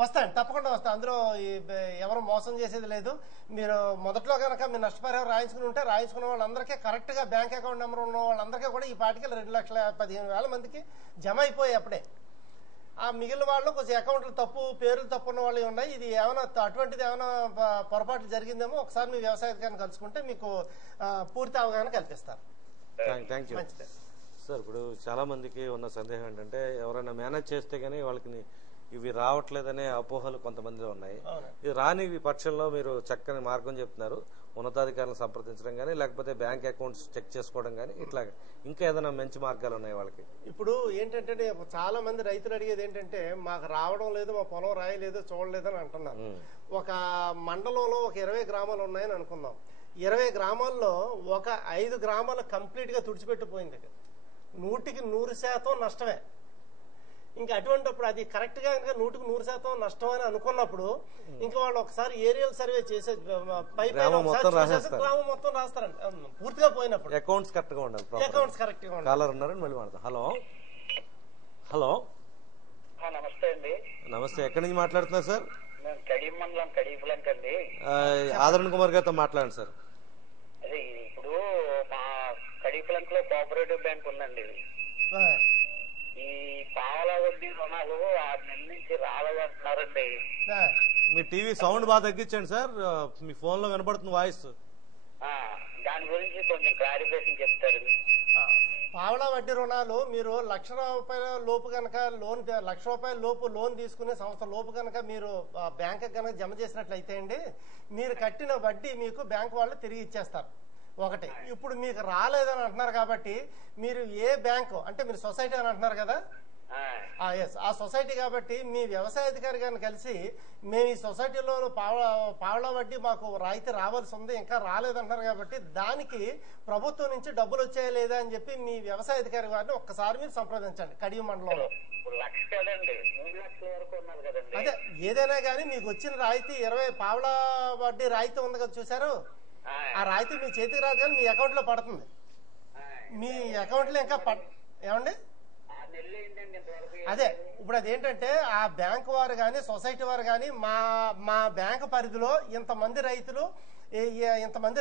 వస్తాయండి, తప్పకుండా వస్తాయి. అందులో ఎవరు మోసం చేసేది లేదు. మీరు మొదట్లో కనుక మీరు నష్టపరిహారం రాయించుకుని ఉంటే రాయించుకున్న వాళ్ళందరికీ కరెక్ట్ గా బ్యాంక్ అకౌంట్ నెంబర్ ఉన్న వాళ్ళందరికీ కూడా ఈ పాటికి 2,15,000 మందికి జమ అయిపోయి అప్పుడే. ఆ మిగిలిన వాళ్ళు కొంచెం అకౌంట్లు తప్పు, పేర్లు తప్పు ఉన్న వాళ్ళు ఉన్నాయి. ఇది ఏమైనా అటువంటిది ఏమైనా పొరపాటు జరిగిందేమో ఒకసారి మీ వ్యవసాయ అధికారిని కలుసుకుంటే మీకు పూర్తి అవగాహన కల్పిస్తారు. మంచిది సార్. ఇప్పుడు చాలా మందికి ఉన్న సందేహం ఏంటంటే ఎవరైనా మేనేజ్ చేస్తే గానీ వాళ్ళకి ఇవి రావట్లేదనే అపోహలు కొంతమందిలో ఉన్నాయి. ఇది రాని పక్షంలో మీరు చక్కని మార్గం చెప్తున్నారు. ఉన్నతాధికారులను సంప్రదించడం కానీ లేకపోతే బ్యాంక్ అకౌంట్స్ చెక్ చేసుకోవడం కానీ ఇట్లా ఇంకా ఏదైనా మంచి మార్గాలు ఉన్నాయి వాళ్ళకి? ఇప్పుడు ఏంటంటే చాలా మంది రైతులు అడిగేది ఏంటంటే మాకు రావడం లేదు, మా పొలం రాయలేదు, చూడలేదు అని అంటున్నారు. ఒక మండలంలో ఒక 20 గ్రామాలు ఉన్నాయని అనుకుందాం. 20 గ్రామాల్లో ఒక 5 గ్రామాలు కంప్లీట్ గా తుడిచిపెట్టిపోయింది. 100% నష్టమే. ఇంకా అటువంటిప్పుడు అది కరెక్ట్ గా 100% నష్టం అని అనుకున్నప్పుడు ఇంకా వాళ్ళు ఒకసారి ఏరియల్ సర్వే చేసే గ్రామం మొత్తం రాస్తారండి. పూర్తిగా పోయినప్పుడు అకౌంట్స్ కరెక్ట్ గా ఉండాలి. అకౌంట్స్ కరెక్ట్ గా ఉండాలి. కాలర్ ఉన్నారని మళ్ళీ మాట్లాడతాం. హలో హలో నమస్తే అండి. నమస్తే, ఎక్కడి నుంచి మాట్లాడుతున్నారు సార్? కడియం మండలం కడియపులంక అండి. ఆదరణ్ కుమార్ గారితో మాట్లాడండి సార్. అదే ఇప్పుడు మా కడియపులంక లో కోఆపరేటివ్ బ్యాంక్ ఉందండి. ఈ పావలా వడ్డీ రుణాలు 6 నెలల నుంచి రాలేదంటున్నారండి. మీ టీవీ సౌండ్ బాగా తగ్గించండి సార్, మీ ఫోన్ లో వినపడుతుంది వాయిస్. దాని గురించి కొంచెం క్లారిఫికేషన్ చెప్తారు. పావలా వడ్డీ రుణాలు మీరు ₹1,00,000 లోపు కనుక ₹1,00,000 లోపు లోన్ తీసుకునే సంవత్సరం లోపు కనుక మీరు బ్యాంక్ కనుక జమ చేసినట్లయితే అండి మీరు కట్టిన వడ్డీ మీకు బ్యాంక్ వాళ్ళు తిరిగి ఇచ్చేస్తారు. ఒకటి. ఇప్పుడు మీకు రాలేదని అంటున్నారు కాబట్టి మీరు ఏ బ్యాంకు అంటే మీరు సొసైటీ అని అంటున్నారు కదా, ఎస్, ఆ సొసైటీ కాబట్టి మీ వ్యవసాయ అధికారి గారిని కలిసి మేము ఈ సొసైటీలో పావలా వడ్డీ మాకు రాయితీ రావాల్సి ఉంది, ఇంకా రాలేదంటారు కాబట్టి దానికి ప్రభుత్వం నుంచి డబ్బులు వచ్చాయా లేదా అని చెప్పి మీ వ్యవసాయ అధికారి గారిని ఒక్కసారి మీరు సంప్రదించండి. కడియం మండలంలో అదే ఏదైనా కానీ మీకు వచ్చిన రాయితీ 20 పావలా వడ్డీ రాయితీ ఉంది కదా చూసారు, ఆ రాయితీ మీ చేతికి రాదు కానీ మీ అకౌంట్ లో పడుతుంది. మీ అకౌంట్ లో ఇంకా ఏమండి అదే ఇప్పుడు అదేంటంటే ఆ బ్యాంకు వారు కానీ సొసైటీ వారు కానీ మా బ్యాంకు పరిధిలో ఇంతమంది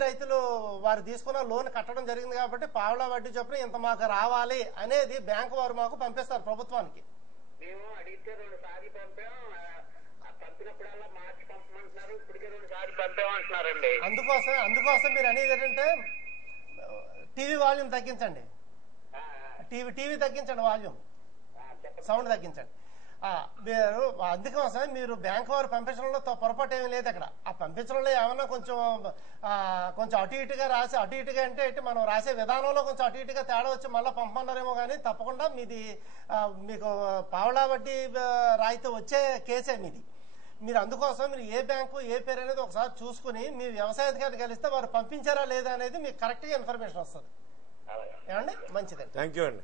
రైతులు వారు తీసుకున్న లోన్ కట్టడం జరిగింది కాబట్టి పావలా వడ్డీ చొప్పున ఇంత మాకు రావాలి అనేది బ్యాంకు వారు మాకు పంపిస్తారు ప్రభుత్వానికి. మేము అడిగితే 2 సార్లు పంపాం, పంపినప్పుడల్లా మార్చి పంపమంటున్నారు, ఇప్పటికే 2 సార్లు పంపామంటున్నారండి. అందుకోసం మీరు అనేది ఏంటంటే టీవీ వాల్యూమ్ తగ్గించండి, టీవీ తగ్గించండి, వాల్యూమ్ సౌండ్ తగ్గించండి. అందుకోసం మీరు బ్యాంక్ వారు పంపించడంలో పొరపాటు ఏమీ లేదు. అక్కడ ఆ పంపించడంలో ఏమన్నా కొంచెం అటు ఇటుగా రాసి అటు ఇటుగా అంటే మనం రాసే విధానంలో కొంచెం అటు ఇటుగా తేడా వచ్చి మళ్ళీ పంపమన్నారేమో కానీ తప్పకుండా మీకు పావలా వడ్డీ రాయితీ వచ్చే కేసే మీది. మీరు అందుకోసం మీరు ఏ బ్యాంకు ఏ పేరు అనేది ఒకసారి చూసుకుని మీ వ్యవసాయ అధికారిని కలిస్తే వారు పంపించారా లేదా అనేది మీకు కరెక్ట్ గా ఇన్ఫర్మేషన్ వస్తుంది. ఏమండి, మంచిదండి. థ్యాంక్ యూ అండి.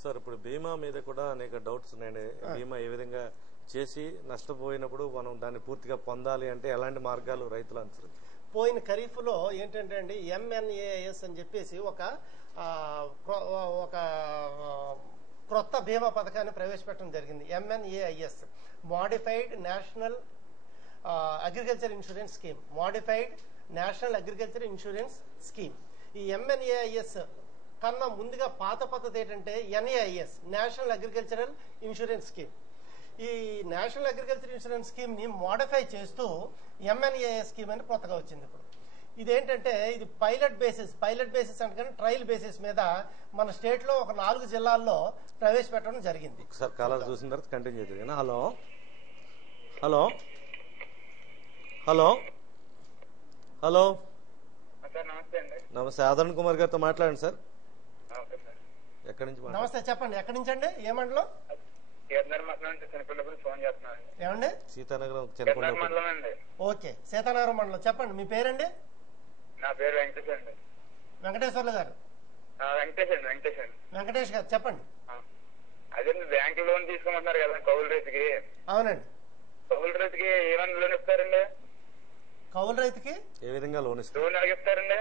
సార్, ఇప్పుడు బీమా మీద కూడా అనేక డౌట్స్ ఉన్నాయండి. బీమా ఏ విధంగా చేసి నష్టపోయినప్పుడు మనం దాన్ని పూర్తిగా పొందాలి అంటే ఎలాంటి మార్గాలు రైతులు అనుసరించారు? పోయిన ఖరీఫ్ లో ఏంటంటే అండి MNAIS అని చెప్పేసి ఒక క్రొత్త బీమా పథకాన్ని ప్రవేశపెట్టడం జరిగింది. MNAIS modified national agriculture insurance scheme, modified national agriculture insurance scheme. ఈ MNAIS కన్నా ముందుగా పాత పద్ధతి ఏంటంటే NAIS national agricultural insurance scheme. ఈ నేషనల్ అగ్రికల్చర్ ఇన్సూరెన్స్ స్కీమ్ ని మోడిఫై చేస్తూ MNAIS స్కీమ్ అని కొత్తగా వచ్చింది. ఇప్పుడు ఇదేంటంటే ఇది పైలట్ బేసిస్ అంటే ట్రయల్ బేసిస్ మీద మన స్టేట్ లో ఒక 4 జిల్లాల్లో ప్రవేశపెట్టడం జరిగింది. సార్, కాలర్ చూసిన తర్వాత కంటిన్యూ చేద్దాం. హలో హలో హలో హలో నమస్తే, ఆదరణ్ కుమార్ గారితో మాట్లాడండి సార్. ఎక్కడి నుంచి? నమస్తే, చెప్పండి. ఎక్కడి నుంచి అండి? ఏ మండలం? ఏమండి? సీతానగరం. ఓకే, సీతానగరం మండలం. చెప్పండి, మీ పేరండి? నా పేరు వెంకటేష్ అండి. వెంకటేశ్వర్లు గారు. వెంకటేష్ గారు చెప్పండి. అదే బ్యాంక్ లోన్ తీసుకోమంటున్నారు కదా కౌలు రైతుకి. అవునండి. కౌలు రైతుకి ఏమైనా లోన్ ఇస్తారండి? కౌలు రైతుకి ఏ విధంగా లోన్ ఇస్తారండి?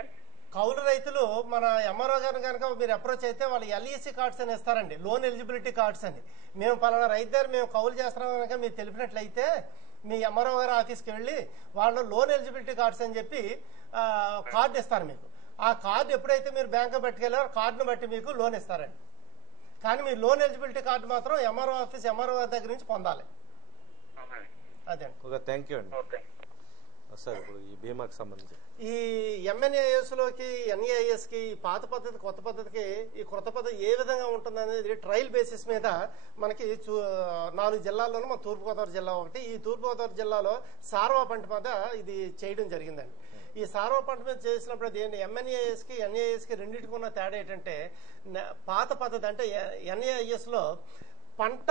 కౌలు రైతులు మన ఎంఆర్ఓ గారు కనుక మీరు అప్రోచ్ అయితే వాళ్ళు LEC కార్డ్స్ అని ఇస్తారండి, లోన్ ఎలిజిబిలిటీ కార్డ్స్ అని. మేము పలానా రైతు దగ్గర మేము కౌలు చేస్తున్నాం కనుక మీరు తెలిపినట్లయితే మీ ఎంఆర్ఓ గారి ఆఫీస్కి వెళ్ళి వాళ్ళు లోన్ ఎలిజిబిలిటీ కార్డ్స్ అని చెప్పి కార్డు ఇస్తారు మీకు. ఆ కార్డు ఎప్పుడైతే మీరు బ్యాంకు పట్టుకెళ్ళారో కార్డును బట్టి మీకు లోన్ ఇస్తారండి. కానీ మీ లోన్ ఎలిజిబిలిటీ కార్డు మాత్రం ఎంఆర్ఓ గారి దగ్గర నుంచి పొందాలి. అదే. థ్యాంక్ యూ అండి. సార్, ఇప్పుడు ఈ బీమాకి సంబంధించి ఈ MNAIS లోకి NAIS కి పాత పద్ధతి కొత్త పద్ధతికి ఈ కొత్త పద్ధతి ఏ విధంగా ఉంటుంది అనేది ట్రయల్ బేసిస్ మీద మనకి 4 జిల్లాల్లోనూ మన తూర్పుగోదావరి జిల్లా ఒకటి. ఈ తూర్పుగోదావరి జిల్లాలో సార్వా పంట మీద ఇది చేయడం జరిగిందండి. ఈ సార్వా పంట మీద చేసినప్పుడు అది MNAIS కి NAIS కి రెండింటికి ఉన్న తేడా ఏంటంటే పాత పద్ధతి అంటే NAIS లో పంట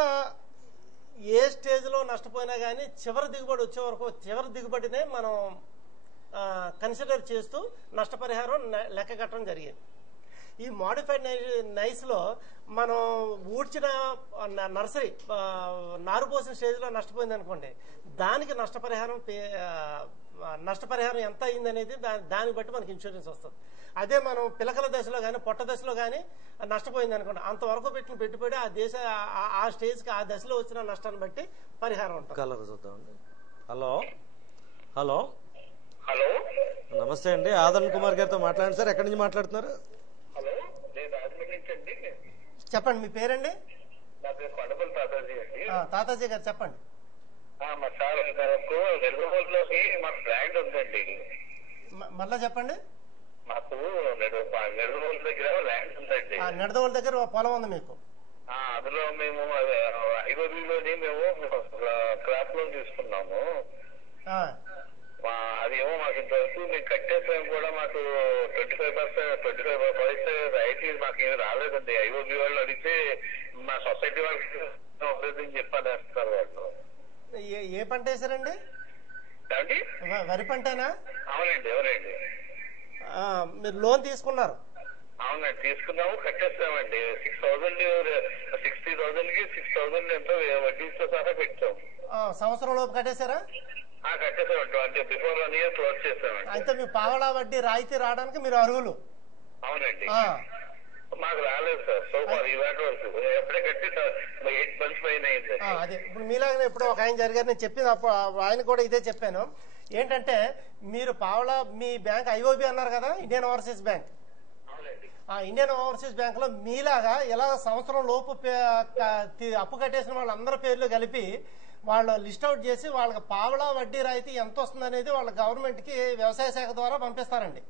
ఏ స్టేజ్ లో నష్టపోయినా కానీ చివరి దిగుబడి వచ్చే వరకు చివరి దిగుబడినే మనం కన్సిడర్ చేస్తూ నష్టపరిహారం లెక్క కట్టడం జరిగింది. ఈ మోడిఫైడ్ నైస్ లో మనం ఊడ్చిన నర్సరీ నారు పోసిన స్టేజ్ లో నష్టపోయింది అనుకోండి, దానికి నష్టపరిహారం ఎంత అయింది అనేది దాన్ని బట్టి మనకి ఇన్సూరెన్స్ వస్తుంది. అదే మనం పిలకల దశలో కానీ పొట్ట దశలో కానీ నష్టపోయింది అనుకోండి, అంతవరకు పెట్టిన పెట్టుబడి ఆ స్టేజ్ కి ఆ దశలో వచ్చిన నష్టాన్ని బట్టి పరిహారం ఉంటుంది. హలో హలో హలో నమస్తే అండి, ఆదరణ్ కుమార్ గారితో మాట్లాడండి సార్. ఎక్కడి నుంచి మాట్లాడుతున్నారు? హలో, నేను రాజమండ్రి నుంచి అండి. చెప్పండి, మీ పేరండి? నా పేరు కొండపల్లి తాతాజీ అండి. తాతాజీ గారు చెప్పండి. మా సార్ నెల్లూరులోకి మాకు ల్యాండ్ ఉందండి. మళ్ళా చెప్పండి. మాకు నెల్లూరు దగ్గర ల్యాండ్ ఉందండి. నెడదవోలు దగ్గర పొలం ఉంది మీకు? అందులో మేము 5 రోజుల్లోని మేము క్రాప్ లోన్ తీసుకున్నాము. అదేమో మాకు ఇంతవరకు మేము కట్టేసాం కూడా మాకు 25% రైతు మాకు ఏమి రాలేదండి. ఐఓబి వాళ్ళు అడిగితే మా సొసైటీ వాళ్ళకి అని చెప్పారు వాళ్ళు. ఏ పంట వేసారండి? ఏమండి? వరి పంటేనా? అవునండి. అవునండి. మీరు లోన్ తీసుకున్నారు? అవునండి, తీసుకున్నాము, కట్టేస్తామండి. 60,000కి 6,000 ఎంతో వడ్డీతో సహా పెట్టాము. సంవత్సరం లోపు కట్టేశారా? కట్టేసామండి. అంటే బిఫోర్ 1 year క్లోజ్ చేస్తామండి. అయితే మీ పావలా వడ్డీ రాయితీ రావడానికి మీరు అర్హులు. అవునండి. మాకు రాలేదు సార్ సో ఫార్ ఇవాటి వరకు. ఎప్పుడే కట్టి 8 months పైన అయింది. అదే ఇప్పుడు మీలాగానే ఎప్పుడో ఒక ఆయన జరిగారు, నేను చెప్పింది అప్పుడు ఆయన కూడా ఇదే చెప్పాను. ఏంటంటే మీరు పావలా మీ బ్యాంక్ ఐఓబి అన్నారు కదా, Indian overseas bank. Indian overseas bank లో మీలాగా ఇలా సంవత్సరం లోపు అప్పు కట్టేసిన వాళ్ళందరి పేర్లు కలిపి వాళ్ళు లిస్ట్ అవుట్ చేసి వాళ్ళకి పావలా వడ్డీ రాయితీ ఎంత వస్తుంది అనేది వాళ్ళ గవర్నమెంట్ కి వ్యవసాయ శాఖ ద్వారా పంపిస్తారండి.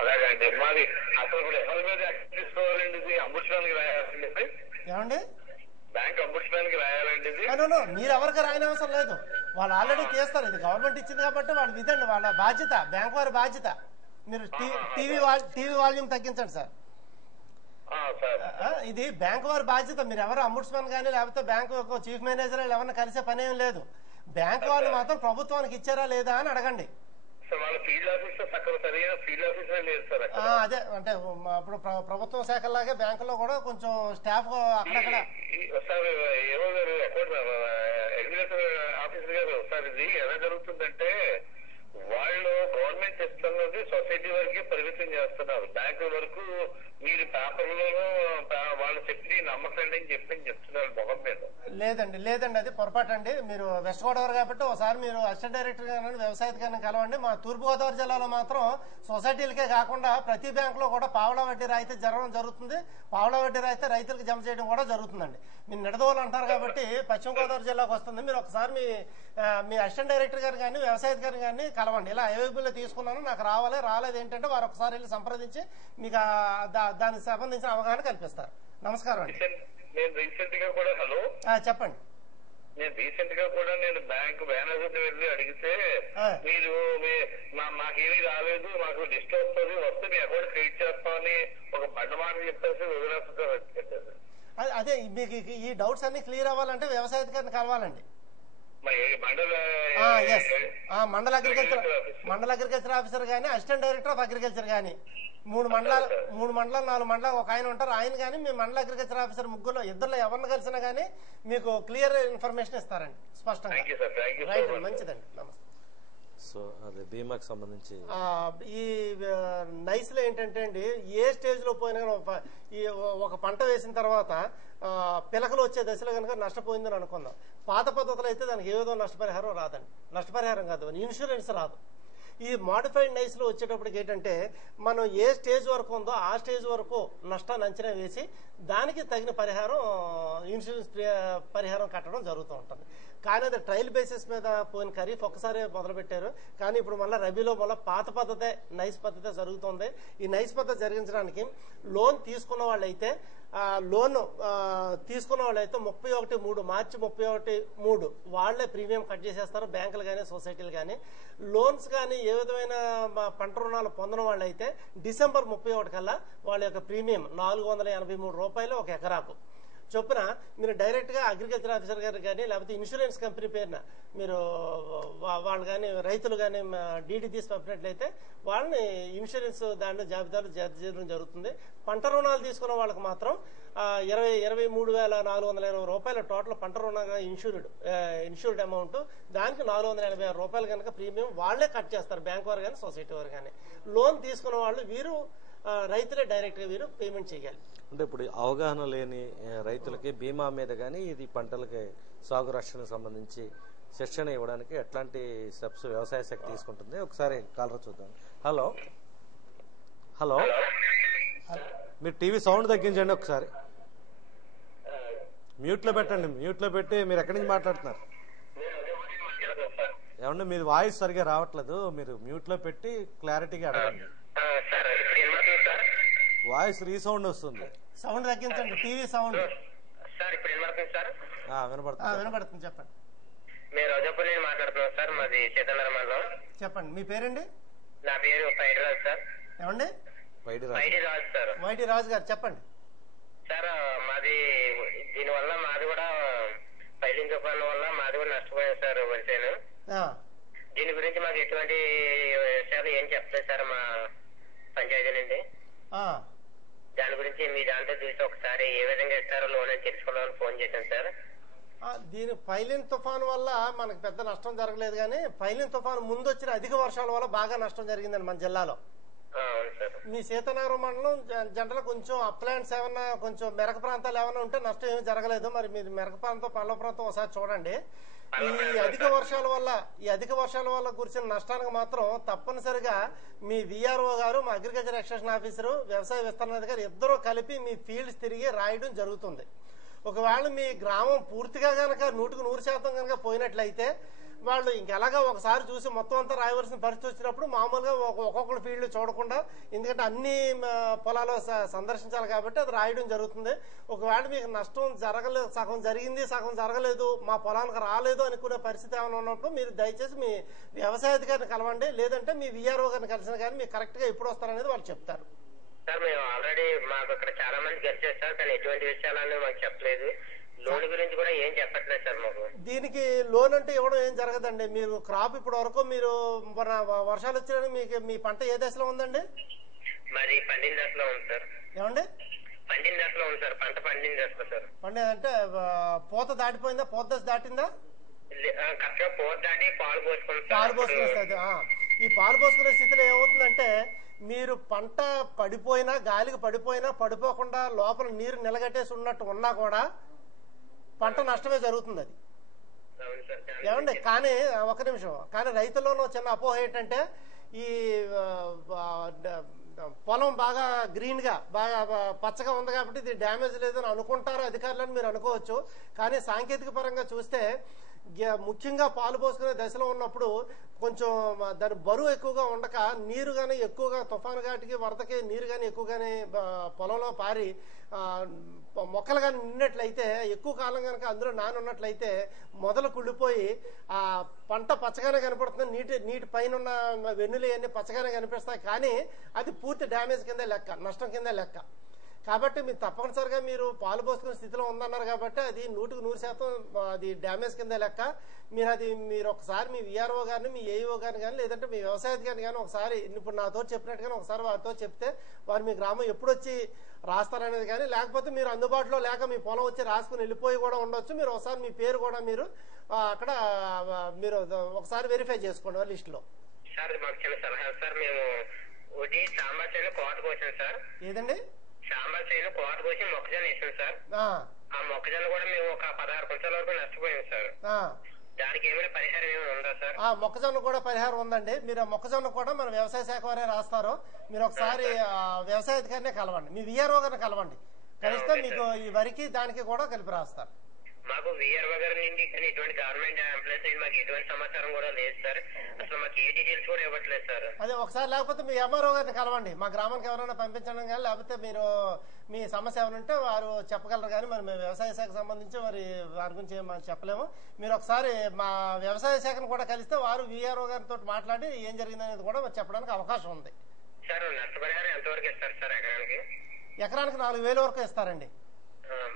అలాగండి. మాది అసలు ఇప్పుడు ఎవరి మీద యాక్షన్ తీసుకోవాలండి? ఇది అంబుడ్స్మెన్ కి రాయాలండి. ఏమండి? బ్యాంక్ అంబుడ్స్మెన్ కి రాయాలండి. మీరు ఎవరికి రాయని అవసరం లేదు, వాళ్ళు ఆల్రెడీ చేస్తారు. ఇది గవర్నమెంట్ ఇచ్చింది కాబట్టి వాళ్ళు విధండి, వాళ్ళ బాధ్యత, బ్యాంక్ వారి బాధ్యత. మీరు టీవీ వాల్యూమ్ తగ్గించండి సార్. ఇది బ్యాంక్ వారి బాధ్యత. మీరు ఎవరు అంబుడ్స్మెన్ కానీ లేకపోతే బ్యాంక్ చీఫ్ మేనేజర్ ఎవరిని కలిసే పని ఏం లేదు. బ్యాంక్ వాళ్ళు మాత్రం ప్రభుత్వానికి ఇచ్చారా లేదా అని అడగండి. అదే అంటే ఇప్పుడు ప్రభుత్వ శాఖలాగే బ్యాంకులో కూడా కొంచెం స్టాఫ్ అక్కడక్కడ ఆఫీసర్ గారు సార్ ఇది ఎలా జరుగుతుందంటే వాళ్ళు గవర్నమెంట్ ఇస్తున్నది సొసైటీ వరకే పరిమితం చేస్తున్నారు. బ్యాంకు వరకు మీరు పేపర్లోనూ వాళ్ళు చెప్పి నమ్మకండి అని చెప్తున్నారు మొహం మీద. లేదండి అది పొరపాటు అండి. మీరు వెస్ట్ గోదావరి కాబట్టి ఒకసారి మీరు అసిస్టెంట్ డైరెక్టర్ గానీ వ్యవసాయాధికారిని కలవండి. మా తూర్పుగోదావరి జిల్లాలో మాత్రం సొసైటీలకే కాకుండా ప్రతి బ్యాంకులో కూడా పావలా వడ్డీ రాయితీ జరగడం జరుగుతుంది. పావలా వడ్డీ రాయితీ రైతులకు జమ చేయడం కూడా జరుగుతుందండి. మీరు నిడదవోలు అంటారు కాబట్టి పశ్చిమ గోదావరి జిల్లాకు వస్తుంది. మీరు ఒకసారి మీ అసిస్టెంట్ డైరెక్టర్ గారు కానీ వ్యవసాయాధికారి కానీ కలవండి. ఇలా అవైలబుల్ తీసుకున్నాను, నాకు రాలేదు ఏంటంటే వారు ఒకసారి వెళ్ళి సంప్రదించి మీకు దానికి సంబంధించిన అవగాహన కల్పిస్తారు. నమస్కారం అండి. నేను రీసెంట్ గా కూడా చెప్పండి. నేను రీసెంట్ గా కూడా నేను బ్యాంక్ మేనేజర్ వెళ్ళి అడిగితే మీరు మాకేమీ రాలేదు, మాకు లిస్ట్ వస్తే మీ అకౌంట్ క్రెడిట్ చేస్తామని ఒక బండమాట చెప్పేసి వదిలేస్తారు. అదే మీకు ఈ డౌట్స్ అన్ని క్లియర్ అవ్వాలంటే వ్యవసాయాధికారిని కలవాలండి. మండల అగ్రికల్చర్ ఆఫీసర్ గానీ అసిస్టెంట్ డైరెక్టర్ ఆఫ్ అగ్రికల్చర్ గానీ 3 మండలాలు 4 మండలాలు ఒక ఆయన ఉంటారు. ఆయన కానీ మీ మండల అగ్రికల్చర్ ఆఫీసర్ ముగ్గురులో ఇద్దరులో ఎవరిని కలిసినా కానీ మీకు క్లియర్ ఇన్ఫర్మేషన్ ఇస్తారండి స్పష్టంగా. రైట్, మంచిదండి. నమస్తే. సో అదే బీమాకి సంబంధించి ఈ నైస్ లో ఏంటంటే అండి, ఏ స్టేజ్ లో పోయినా ఈ ఒక పంట వేసిన తర్వాత పిలకలు వచ్చే దశలో కనుక నష్టపోయిందని అనుకుందాం. పాత పద్ధతులు అయితే దానికి ఏదో నష్టపరిహారం రాదండి. నష్టపరిహారం కాదు, ఇన్సూరెన్స్ రాదు. ఈ మాడిఫైడ్ నైస్ లో వచ్చేటప్పటికి ఏంటంటే మనం ఏ స్టేజ్ వరకు ఉందో ఆ స్టేజ్ వరకు నష్టాన్ని అంచనా వేసి దానికి తగిన పరిహారం ఇన్సూరెన్స్ పరిహారం కట్టడం జరుగుతూ ఉంటుంది. కానీ అది ట్రయల్ బేసిస్ మీద పోయిన ఖరీఫ్ ఒక్కసారి మొదలు పెట్టారు. కానీ ఇప్పుడు మళ్ళీ రబీలో మళ్ళీ పాత పద్ధతే నైస్ పద్ధతే జరుగుతుంది. ఈ నైస్ పద్ధతి జరిగించడానికి లోన్ తీసుకున్న వాళ్ళైతే మార్చి 31/3 వాళ్లే ప్రీమియం కట్ చేసేస్తారు. బ్యాంకులు కానీ సొసైటీలు కానీ. లోన్స్ కానీ ఏ విధమైన పంట రుణాలు పొందిన వాళ్ళైతే డిసెంబర్ 31 కల్లా వాళ్ళ యొక్క ప్రీమియం ₹483 ఒక ఎకరాకు చొప్పున మీరు డైరెక్ట్ గా అగ్రికల్చర్ ఆఫీసర్ గారు కానీ లేకపోతే ఇన్సూరెన్స్ కంపెనీ పేరున మీరు వాళ్ళు కానీ రైతులు కానీ డీడీ తీసి పంపినట్లయితే వాళ్ళని ఇన్సూరెన్స్ దాంట్లో జాబితాలు చేయడం జరుగుతుంది. పంట రుణాలు తీసుకున్న వాళ్ళకి మాత్రం ₹23,420 టోటల్ పంట రుణంగా ఇన్సూర్డ్ అమౌంట్. దానికి ₹486 కనుక ప్రీమియం వాళ్లే కట్ చేస్తారు, బ్యాంక్ వారు కానీ సొసైటీ వారు కానీ. లోన్ తీసుకున్న వాళ్ళు వీరు రైతులే డైరెక్ట్ గా వీరు పేమెంట్ చేయాలి. అంటే ఇప్పుడు అవగాహన లేని రైతులకి బీమా మీద కానీ ఇది పంటలకి సాగు రక్షణకు సంబంధించి శిక్షణ ఇవ్వడానికి ఎట్లాంటి స్టెప్స్ వ్యవసాయ శాఖ తీసుకుంటుంది? ఒకసారి కాలర్ చూద్దాం. హలో, మీరు టీవీ సౌండ్ తగ్గించండి ఒకసారి. మ్యూట్ లో పెట్టండి. మ్యూట్ లో పెట్టి మీరు ఎక్కడి నుంచి మాట్లాడుతున్నారు? ఏమన్నా మీది వాయిస్ సరిగా రావట్లేదు, మీరు మ్యూట్ లో పెట్టి క్లారిటీగా అడగండి. వాయిస్ రీసౌండ్ వస్తుంది. సౌండ్ తగ్గించండి, టీవీ సౌండ్. వినపడుతుంది. వినపడుతుంది, చెప్పండి. మేము రోజాపూర్ నుంచి మాట్లాడుతున్నాం సార్. మాది సీతానగరం మండలం. చెప్పండి మీ పేరండి? నా పేరు పైడి రాజు సార్. ఏమండి? పైడి రాజు సార్. వైటి రాజు గారు చెప్పండి సార్. మాది దీనివల్ల మాది కూడా పైలింగ్ తుఫాను వల్ల మాది కూడా నష్టపోయింది సార్ వరిసేను. దీని గురించి మాకు ఎటువంటి విషయాలు ఏం చెప్తారు సార్ మా పంచాయతీ నుండి? దాని గురించి మీ దాంట్లో చూసి ఒకసారి ఏ విధంగా ఇస్తారో లోన్ అని తెలుసుకోవాలని ఫోన్ చేశాను సార్. దీని ఫైలిన్ తుఫాను వల్ల మనకు పెద్ద నష్టం జరగలేదు, కానీ ఫైలిన్ తుఫాను ముందు వచ్చిన అధిక వర్షాల వల్ల బాగా నష్టం జరిగిందండి మన జిల్లాలో. మీ సీతానగరం మండలం జనరల్ కొంచెం అప్లాంట్స్ ఏమన్నా కొంచెం మెరక ప్రాంతాలు ఏమైనా ఉంటే నష్టం ఏమి జరగలేదు. మరి మీరు మెరక ప్రాంతం పల్లవ ప్రాంతం ఒకసారి చూడండి. ఈ అధిక వర్షాల వల్ల కురిసిన నష్టానికి మాత్రం తప్పనిసరిగా మీ విఆర్ఓ గారు, మా అగ్రికల్చర్ ఎక్స్టెన్షన్ ఆఫీసరు, వ్యవసాయ విస్తరణ అధికారి ఇద్దరూ కలిపి మీ ఫీల్డ్స్ తిరిగి రాయడం జరుగుతుంది. ఒకవేళ మీ గ్రామం పూర్తిగా గనక 100% కనుక పోయినట్లయితే వాళ్ళు ఇంకెలాగా ఒకసారి చూసి మొత్తం అంతా రాయవలసిన పరిస్థితి వచ్చినప్పుడు మామూలుగా ఒక్కొక్కరు ఫీల్డ్ చూడకుండా, ఎందుకంటే అన్ని పొలాలు సందర్శించాలి కాబట్టి అది రాయడం జరుగుతుంది. ఒకవేళ మీకు నష్టం జరగలేదు, సగం జరిగింది సగం జరగలేదు, మా పొలానికి రాలేదు అనుకునే పరిస్థితి ఏమైనా ఉన్నప్పుడు మీరు దయచేసి మీ వ్యవసాయ అధికారిని కలవండి, లేదంటే మీ విఆర్ఓ గారిని కలిసిన కానీ మీకు కరెక్ట్ గా ఎప్పుడు వస్తారనేది వాళ్ళు చెప్తారు. సార్ మేము ఆల్రెడీ మాకు అక్కడ చాలా మంది గెలిచారు సార్, కానీ ఎటువంటి విషయాలన్నీ మాకు చెప్పలేదు. లోన్ గురించి కూడా ఏం చెప్పట్లేదు సార్ మాకు. దీనికి లోన్ అంటే ఇవ్వడం ఏం జరగదండి. మీరు క్రాప్ ఇప్పటి వరకు మీరు వర్షాలు వచ్చినా మీకు మీ పంట ఏ దశలో ఉందండి? మరి పండిన దశలో ఉంది సార్. ఏమండి? పండిన దశలో ఉంది సార్. పంట పండిన దశలో సార్. పండేదంటే పూత దాటిపోయిందా? పూత దశ దాటిందా? కరెక్ట్గా పూత దాటి పాలు పోసుకుని స్థితి. ఈ పాలు పోసుకునే స్థితిలో ఏమవుతుందంటే మీరు పంట పడిపోయినా, గాలికి పడిపోయినా పడిపోకుండా లోపల నీరు నిలగట్టేసి ఉన్నట్టు ఉన్నా కూడా పంట నష్టమే జరుగుతుంది. అది ఏమండి? కానీ ఒక నిమిషం, కానీ రైతుల్లోనూ చిన్న అపోహ ఏంటంటే ఈ పొలం బాగా గ్రీన్ గా బాగా పచ్చగా ఉంది కాబట్టి ఇది డ్యామేజ్ లేదని అనుకుంటారు అధికారులని మీరు అనుకోవచ్చు. కానీ సాంకేతిక పరంగా చూస్తే ముఖ్యంగా పాలు పోసుకునే దశలో ఉన్నప్పుడు కొంచెం దాని బరువు ఎక్కువగా ఉండక నీరు గానీ ఎక్కువగా తుఫాను ఘాటికి వరదకి నీరు గానీ ఎక్కువగానే పొలంలో పారి మొక్కలు కానీ నిన్నట్లయితే, ఎక్కువ కాలం కనుక అందులో నానున్నట్లయితే మొదలు కుళ్ళిపోయి ఆ పంట పచ్చగానే కనపడుతుంది. నీటి పైన ఉన్న వెన్నులు అన్ని పచ్చగానే కనిపిస్తాయి, కానీ అది పూర్తి డ్యామేజ్ కింద లెక్క, నష్టం కింద లెక్క. కాబట్టి మీరు తప్పనిసరిగా మీరు పాలు పోసుకునే స్థితిలో ఉందన్నారు కాబట్టి అది 100% అది డ్యామేజ్ కింద లెక్క. మీరు ఒకసారి మీ విఆర్ఓ గారిని, మీ ఏఈఓ గారిని కానీ, లేదంటే మీ వ్యవసాయాధికారిని కానీ ఒకసారి ఇప్పుడు నాతో చెప్పినట్టుగానే ఒకసారి వారితో చెప్తే వారు మీ గ్రామం ఎప్పుడు వచ్చి రాస్తారనేది కానీ, లేకపోతే మీరు అందుబాటులో లేక మీ పొలం వచ్చి రాసుకుని వెళ్ళిపోయి కూడా ఉండొచ్చు. మీరు ఒకసారి మీ పేరు కూడా మీరు అక్కడ మీరు ఒకసారి వెరిఫై చేసుకోండి వాళ్ళ లిస్ట్ లో. సార్ మాకు చిన్న సలహా సార్. మేము ఒకటి సాంబార్ చేయను కోట కోసాం సార్. ఏదండి? సాంబార్ చేయను కోట కోసి మొక్కజొన్న వేసాం సార్. ఆ మొక్కజొన్న కూడా మేము ఒక 16 క్వింటాల వరకు నష్టపోయాం సార్. దానికి ఏమైనా పరిహారం ఏమైనా ఉందా సార్? మొక్కజొన్న కూడా పరిహారం ఉందండి. మీరు ఆ మొక్కజొన్న కూడా మన వ్యవసాయ శాఖ వారే రాస్తారు. మీరు ఒకసారి వ్యవసాయ అధికారినే కలవండి, మీ విఆర్ఓ గారిని కలవండి. కలిస్తే మీకు ఈ వరికి దానికి కూడా కలిపి రాస్తారు. మాకు విఆర్ఓ గారి నుండి కానీ ఎటువంటి గవర్నమెంట్ ఎంప్లాయీస్ నుండి మాకు ఎటువంటి సమాచారం కూడా లేదు సార్. అసలు మాకు ఏ డీటెయిల్స్ కూడా ఇవ్వట్లేదు సార్. అదే ఒకసారి, లేకపోతే మీ ఎంఆర్ఓ గారిని కలవండి. మా గ్రామానికి ఎవరైనా పంపించడం కానీ, లేకపోతే మీరు మీ సమస్య ఏమైనా ఉంటే వారు చెప్పగలరు. కానీ మరి మేము వ్యవసాయ శాఖకు సంబంధించి మరి వారి గురించి మనం చెప్పలేము. మీరు ఒకసారి మా వ్యవసాయ శాఖను కూడా కలిస్తే వారు విఆర్ఓ గారితో మాట్లాడి ఏం జరిగిందనేది కూడా చెప్పడానికి అవకాశం ఉంది. సార్ నష్టపరిహారం ఎంతవరకు ఇస్తారు సార్? ఎకరానికి 4,000 వరకు ఇస్తారండి.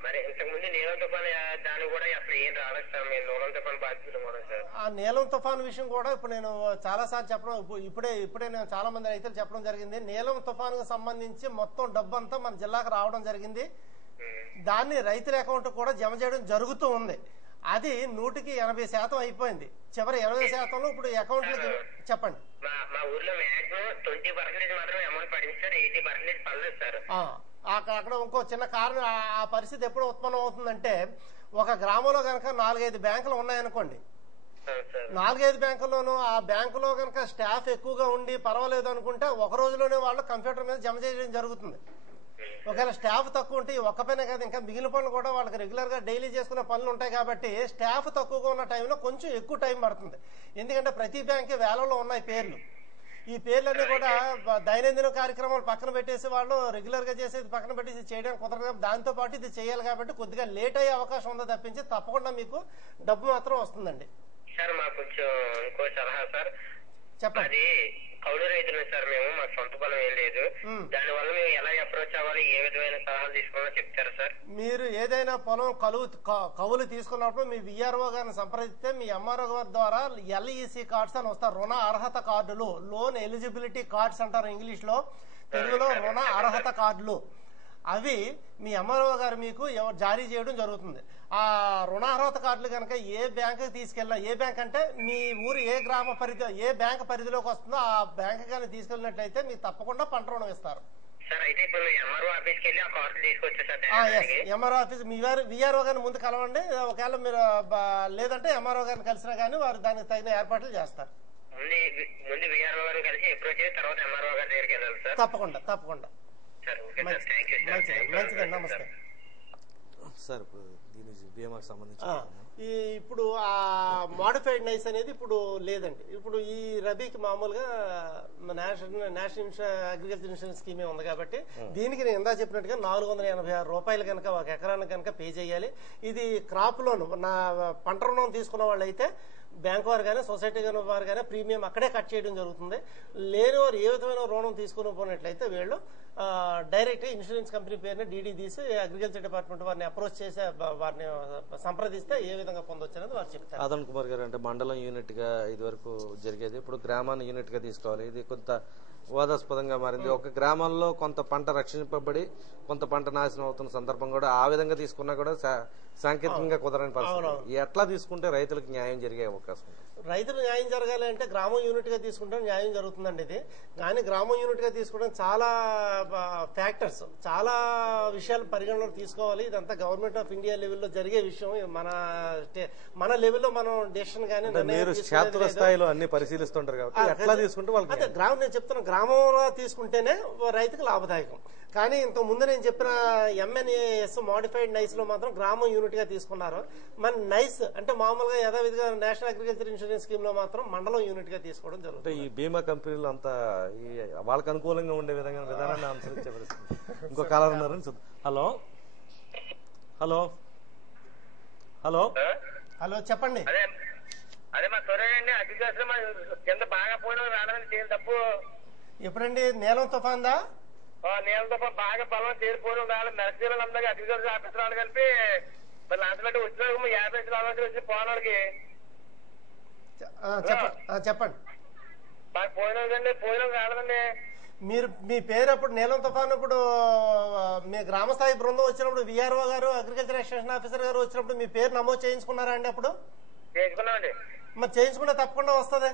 మరి ఇంతకుముందు నీలం తుఫాను దాని కూడా అసలు ఏం రాలేదు సార్. మేము నీలం తుఫాను బాధితులు కూడా సార్. ఆ నీలం తుఫాను విషయం కూడా ఇప్పుడు నేను చాలా సార్లు చెప్పడం, ఇప్పుడే నేను చాలా మంది రైతులు చెప్పడం జరిగింది. నీలం తుఫానుకు సంబంధించి మొత్తం డబ్బు అంతా మన జిల్లాకు రావడం జరిగింది. దాన్ని రైతుల అకౌంట్ కూడా జమ చేయడం జరుగుతూ ఉంది. అది 180% అయిపోయింది. చివరి 20% ఇప్పుడు అకౌంట్లకి చెప్పండి. మా ఊర్లో మాక్సిమం 20% మాత్రమే అమౌంట్ పడింది సార్. 80% పడలేదు సార్. అక్కడ ఇంకో చిన్న కారణం, ఆ పరిస్థితి ఎప్పుడు ఉత్పన్నం అవుతుందంటే, ఒక గ్రామంలో కనుక 4-5 బ్యాంకులు ఉన్నాయనుకోండి, 4-5 బ్యాంకుల్లోనూ ఆ బ్యాంకులో కనుక స్టాఫ్ ఎక్కువగా ఉండి పర్వాలేదు అనుకుంటే ఒక రోజులోనే వాళ్ళు కంప్యూటర్ మీద జమ చేయడం జరుగుతుంది. ఒకవేళ స్టాఫ్ తక్కువ ఉంటే ఒక్క పనే కాదు, ఇంకా మిగిలిన పనులు కూడా వాళ్ళకి రెగ్యులర్ గా డైలీ చేసుకునే పనులు ఉంటాయి. కాబట్టి స్టాఫ్ తక్కువగా ఉన్న టైంలో కొంచెం ఎక్కువ టైం పడుతుంది. ఎందుకంటే ప్రతి బ్యాంక్ వేలలో ఉన్నాయి పేర్లు. ఈ పేర్లన్నీ కూడా దైనందిన కార్యక్రమాలు పక్కన పెట్టేసి వాళ్ళు రెగ్యులర్ గా చేసేది పక్కన పెట్టేసి చేయడానికి కుదరదు. దాంతో పాటు ఇది చేయాలి కాబట్టి కొద్దిగా లేట్ అయ్యే అవకాశం ఉందో తప్పించి తప్పకుండా మీకు డబ్బు మాత్రం వస్తుందండి. సార్ మాకు కొంచెం ఇంకో సలహా సార్. చెప్పండి. అది కౌలు రైతులు సార్, మేము మాకు సొంత పొలం ఏం లేదు. దానివల్ల మేము ఎలా అప్రోచ్ అవ్వాలి, ఏ విధమైన సలహాలు తీసుకోవాలో చెప్తారా సార్? మీరు ఏదైనా పొలం కవులు తీసుకున్నప్పుడు మీ విఆర్ఓ గారిని సంప్రదిస్తే మీ ఎంఆర్ఓ గారి ద్వారా ఎల్ఈసి కార్డ్స్ అని వస్తారు, రుణ అర్హత కార్డులు, లోన్ ఎలిజిబిలిటీ కార్డ్స్ అంటారు ఇంగ్లీష్ లో, తెలుగులో రుణ అర్హత కార్డులు. అవి మీ ఎంఆర్ఓ గారు మీకు జారీ చేయడం జరుగుతుంది. ఆ రుణార్హత కార్డులు కనుక ఏ బ్యాంకు తీసుకెళ్ళినా, ఏ బ్యాంక్ అంటే మీ ఊరు ఏ గ్రామ పరిధి, ఏ బ్యాంక్ పరిధిలోకి వస్తుందో ఆ బ్యాంక్ కానీ తీసుకెళ్ళినట్లయితే మీకు తప్పకుండా పంట రుణం ఇస్తారు. ఎంఆర్ఓ ఆఫీస్ మీ విఆర్ఓ గారిని ముందు కలవండి. ఒకవేళ మీరు లేదంటే ఎంఆర్ఓ గారిని కలిసినా కానీ వారు దానికి తగిన ఏర్పాట్లు చేస్తారు. తప్పకుండా తప్పకుండా. మంచిదండి, నమస్తే సార్. దీని బీమాకు సంబంధించి ఇప్పుడు ఆ మోడిఫైడ్ నైస్ అనేది ఇప్పుడు లేదండి. ఇప్పుడు ఈ రబీకి మామూలుగా నేషనల్ అగ్రికల్చర్ ఇన్సూరెన్స్ స్కీమే ఉంది కాబట్టి దీనికి నేను ఇందా చెప్పినట్టుగా 486 రూపాయలు కనుక ఒక ఎకరానికి కనుక పే చేయాలి. ఇది క్రాప్ లోన్, నా పంట రుణం తీసుకున్న వాళ్ళు అయితే బ్యాంక్ వారు కానీ సొసైటీ వారు కానీ ప్రీమియం అక్కడే కట్ చేయడం జరుగుతుంది. లేని వారు ఏ విధమైన రుణం తీసుకుని పోయినట్లయితే వీళ్ళు డైరెక్ట్ ఇన్సూరెన్స్ కంపెనీ పేరుని డీడీ తీసి అగ్రికల్చర్ డిపార్ట్మెంట్ వారిని అప్రోచ్ చేసి వారిని సంప్రదిస్తే ఏ విధంగా పొందొచ్చు అనేది వారు చెప్తారు. ఆదన్ కుమార్ గారు, అంటే మండలం యూనిట్ గా ఇది వరకు జరిగేది, ఇప్పుడు గ్రామాన్ని యూనిట్ గా తీసుకోవాలి. ఇది కొంత వివాదాస్పదంగా మారింది. ఒక గ్రామంలో కొంత పంట రక్షింపబడి కొంత పంట నాశనం అవుతున్న సందర్భం కూడా ఆ విధంగా తీసుకున్నా కూడా సాంకేతికంగా కుదరని పరిస్థితి. ఎట్లా తీసుకుంటే రైతులకు న్యాయం జరిగే అవకాశం ఉంది? రైతులు న్యాయం జరగాలి అంటే గ్రామం యూనిట్ గా తీసుకుంటే న్యాయం జరుగుతుందండి. ఇది కానీ గ్రామం యూనిట్ గా తీసుకోవడం చాలా ఫ్యాక్టర్స్, చాలా విషయాలు పరిగణలోకి తీసుకోవాలి. ఇదంతా గవర్నమెంట్ ఆఫ్ ఇండియా లెవెల్లో జరిగే విషయం. మన లెవెల్లో మనం డెసిషన్ కానీ క్షేత్ర స్థాయిలో అన్ని పరిశీలిస్తుంటారు కాబట్టి ఎట్లా తీసుకుంటే వాళ్ళకి గ్రామం, నేను చెప్తున్నా గ్రామంలో తీసుకుంటేనే రైతుకు లాభదాయకం. కానీ ఇంత ముందు నేను చెప్పిన ఎంఎన్ఏఎస్ మోడిఫైడ్ నైస్ లో మాత్రం గ్రామం యూనిట్ గా తీసుకున్నారు. మన నైస్ అంటే మామూలుగా యథావిధిగా నేషనల్ అగ్రికల్చర్ ఇన్సూరెన్స్ స్కీమ్ లో మాత్రం మండలం యూనిట్ గా తీసుకోవడం జరుగుతుంది. ఈ బీమా కంపెనీలు అంతా వాళ్ళకి అనుకూలంగా ఉండే విధానాన్ని అనుసరించే పరిస్థితి. ఇంకో కాలర్ ఉన్నారని చూద్దాం. హలో హలో హలో హలో చెప్పండి. అదే మా త్వరగా అగ్రికల్చర్ కింద బాగా పోయిన రావడానికి తప్పు. ఎప్పుడండి? నీలం తుఫాన్దా? నీళ్ళతో బాగా పొలం చేరిపోవడం రావాలి. మెరసీలు అందరికీ అగ్రికల్చర్ ఆఫీసర్ వాళ్ళు కలిపి మరి లాంటి వచ్చిన 50 రావాల్సి వచ్చి పోనాడికి చెప్పండి. బాగా పోయినండి, పోయిన రాలేదండి. మీరు మీ పేరు అప్పుడు నీలం తుఫాన్ ఇప్పుడు మీ గ్రామ స్థాయి బృందం వచ్చినప్పుడు విఆర్ఓ గారు అగ్రికల్చర్ ఎక్స్టెన్షన్ ఆఫీసర్ గారు వచ్చినప్పుడు మీ పేరు నమోదు చేయించుకున్నారా అండి? అప్పుడు చేసుకున్నామండి. మరి చేయించుకుంటే తప్పకుండా వస్తుంది.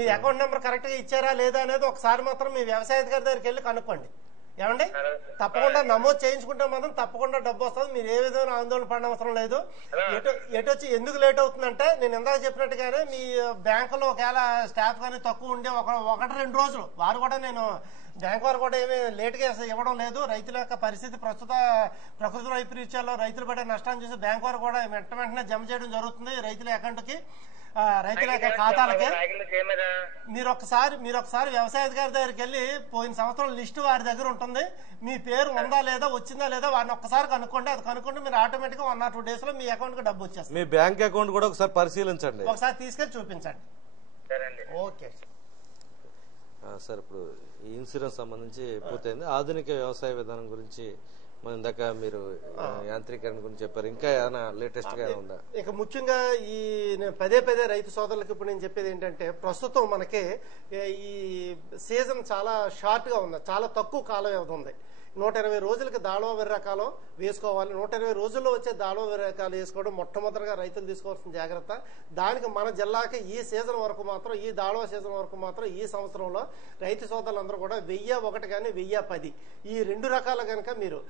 మీ అకౌంట్ నెంబర్ కరెక్ట్ గా ఇచ్చారా లేదా అనేది ఒకసారి మాత్రం మీ వ్యవసాయ అధికారి దగ్గరికి వెళ్ళి కనుక్కోండి. ఏమండి? తప్పకుండా నమోదు చేయించుకుంటే మాత్రం తప్పకుండా డబ్బు వస్తుంది. మీరు ఏ విధమైన ఆందోళన పడిన అవసరం లేదు. ఎటొచ్చి ఎందుకు లేట్ అవుతుందంటే నేను ఇందాక చెప్పినట్టుగానే మీ బ్యాంకులో ఒకవేళ స్టాఫ్ కానీ తక్కువ ఉండే 1-2 రోజులు వారు కూడా, నేను బ్యాంక్ వారు కూడా ఏమీ లేట్ గా ఇవ్వడం లేదు. రైతుల యొక్క పరిస్థితి ప్రస్తుత ప్రకృతి వైపరీత్యాల్లో రైతులు పడే నష్టాన్ని చూసి బ్యాంక్ వారు కూడా వెంటనే జమ చేయడం జరుగుతుంది రైతుల అకౌంట్ కి, రైతుల యొక్క ఖాతాలకి. మీరు ఒకసారి వ్యవసాయ అధికారి దగ్గరికి వెళ్ళి పోయిన సంవత్సరం లిస్టు వారి దగ్గర ఉంటుంది. మీ పేరు ఉందా లేదా, వచ్చిందా లేదా వారిని ఒక్కసారి కనుక్కోండి. అది కనుక్కుంటే మీరు ఆటోమేటిక్ గా 1 or 2 days లో మీ అకౌంట్ కి డబ్బు వచ్చేస్తుంది. మీ బ్యాంక్ అకౌంట్ కూడా ఒకసారి పరిశీలించండి, ఒకసారి తీసుకెళ్లి చూపించండి. Okay sir. ఇప్పుడు ఈ ఇన్సూరెన్స్ సంబంధించి పూర్తయింది. ఆధునిక వ్యవసాయ విధానం గురించి మన ఇందాక మీరు యాంత్రీకరణ గురించి చెప్పారు. ఇంకా ఏమైనా లేటెస్ట్ గా ఉందా? ఇక ముఖ్యంగా ఈ పదే రైతు సోదరులకు ఇప్పుడు నేను చెప్పేది ఏంటంటే, ప్రస్తుతం మనకి ఈ సీజన్ చాలా షార్ట్ గా ఉంది, చాలా తక్కువ కాలం వ్యవధి ఉంది. 120 రోజులకి దాళవ వరి రకాలు వేసుకోవాలి. 120 రోజుల్లో వచ్చే దాళవ వరి రకాలు వేసుకోవడం మొట్టమొదటిగా రైతులు తీసుకోవాల్సిన జాగ్రత్త. దానికి మన జిల్లాకి ఈ సీజన్ వరకు మాత్రం, ఈ దాళవ సీజన్ వరకు మాత్రం ఈ సంవత్సరంలో రైతు సోదరులందరూ కూడా 1001 కానీ 1010 ఈ 2 రకాలు కనుక మీరు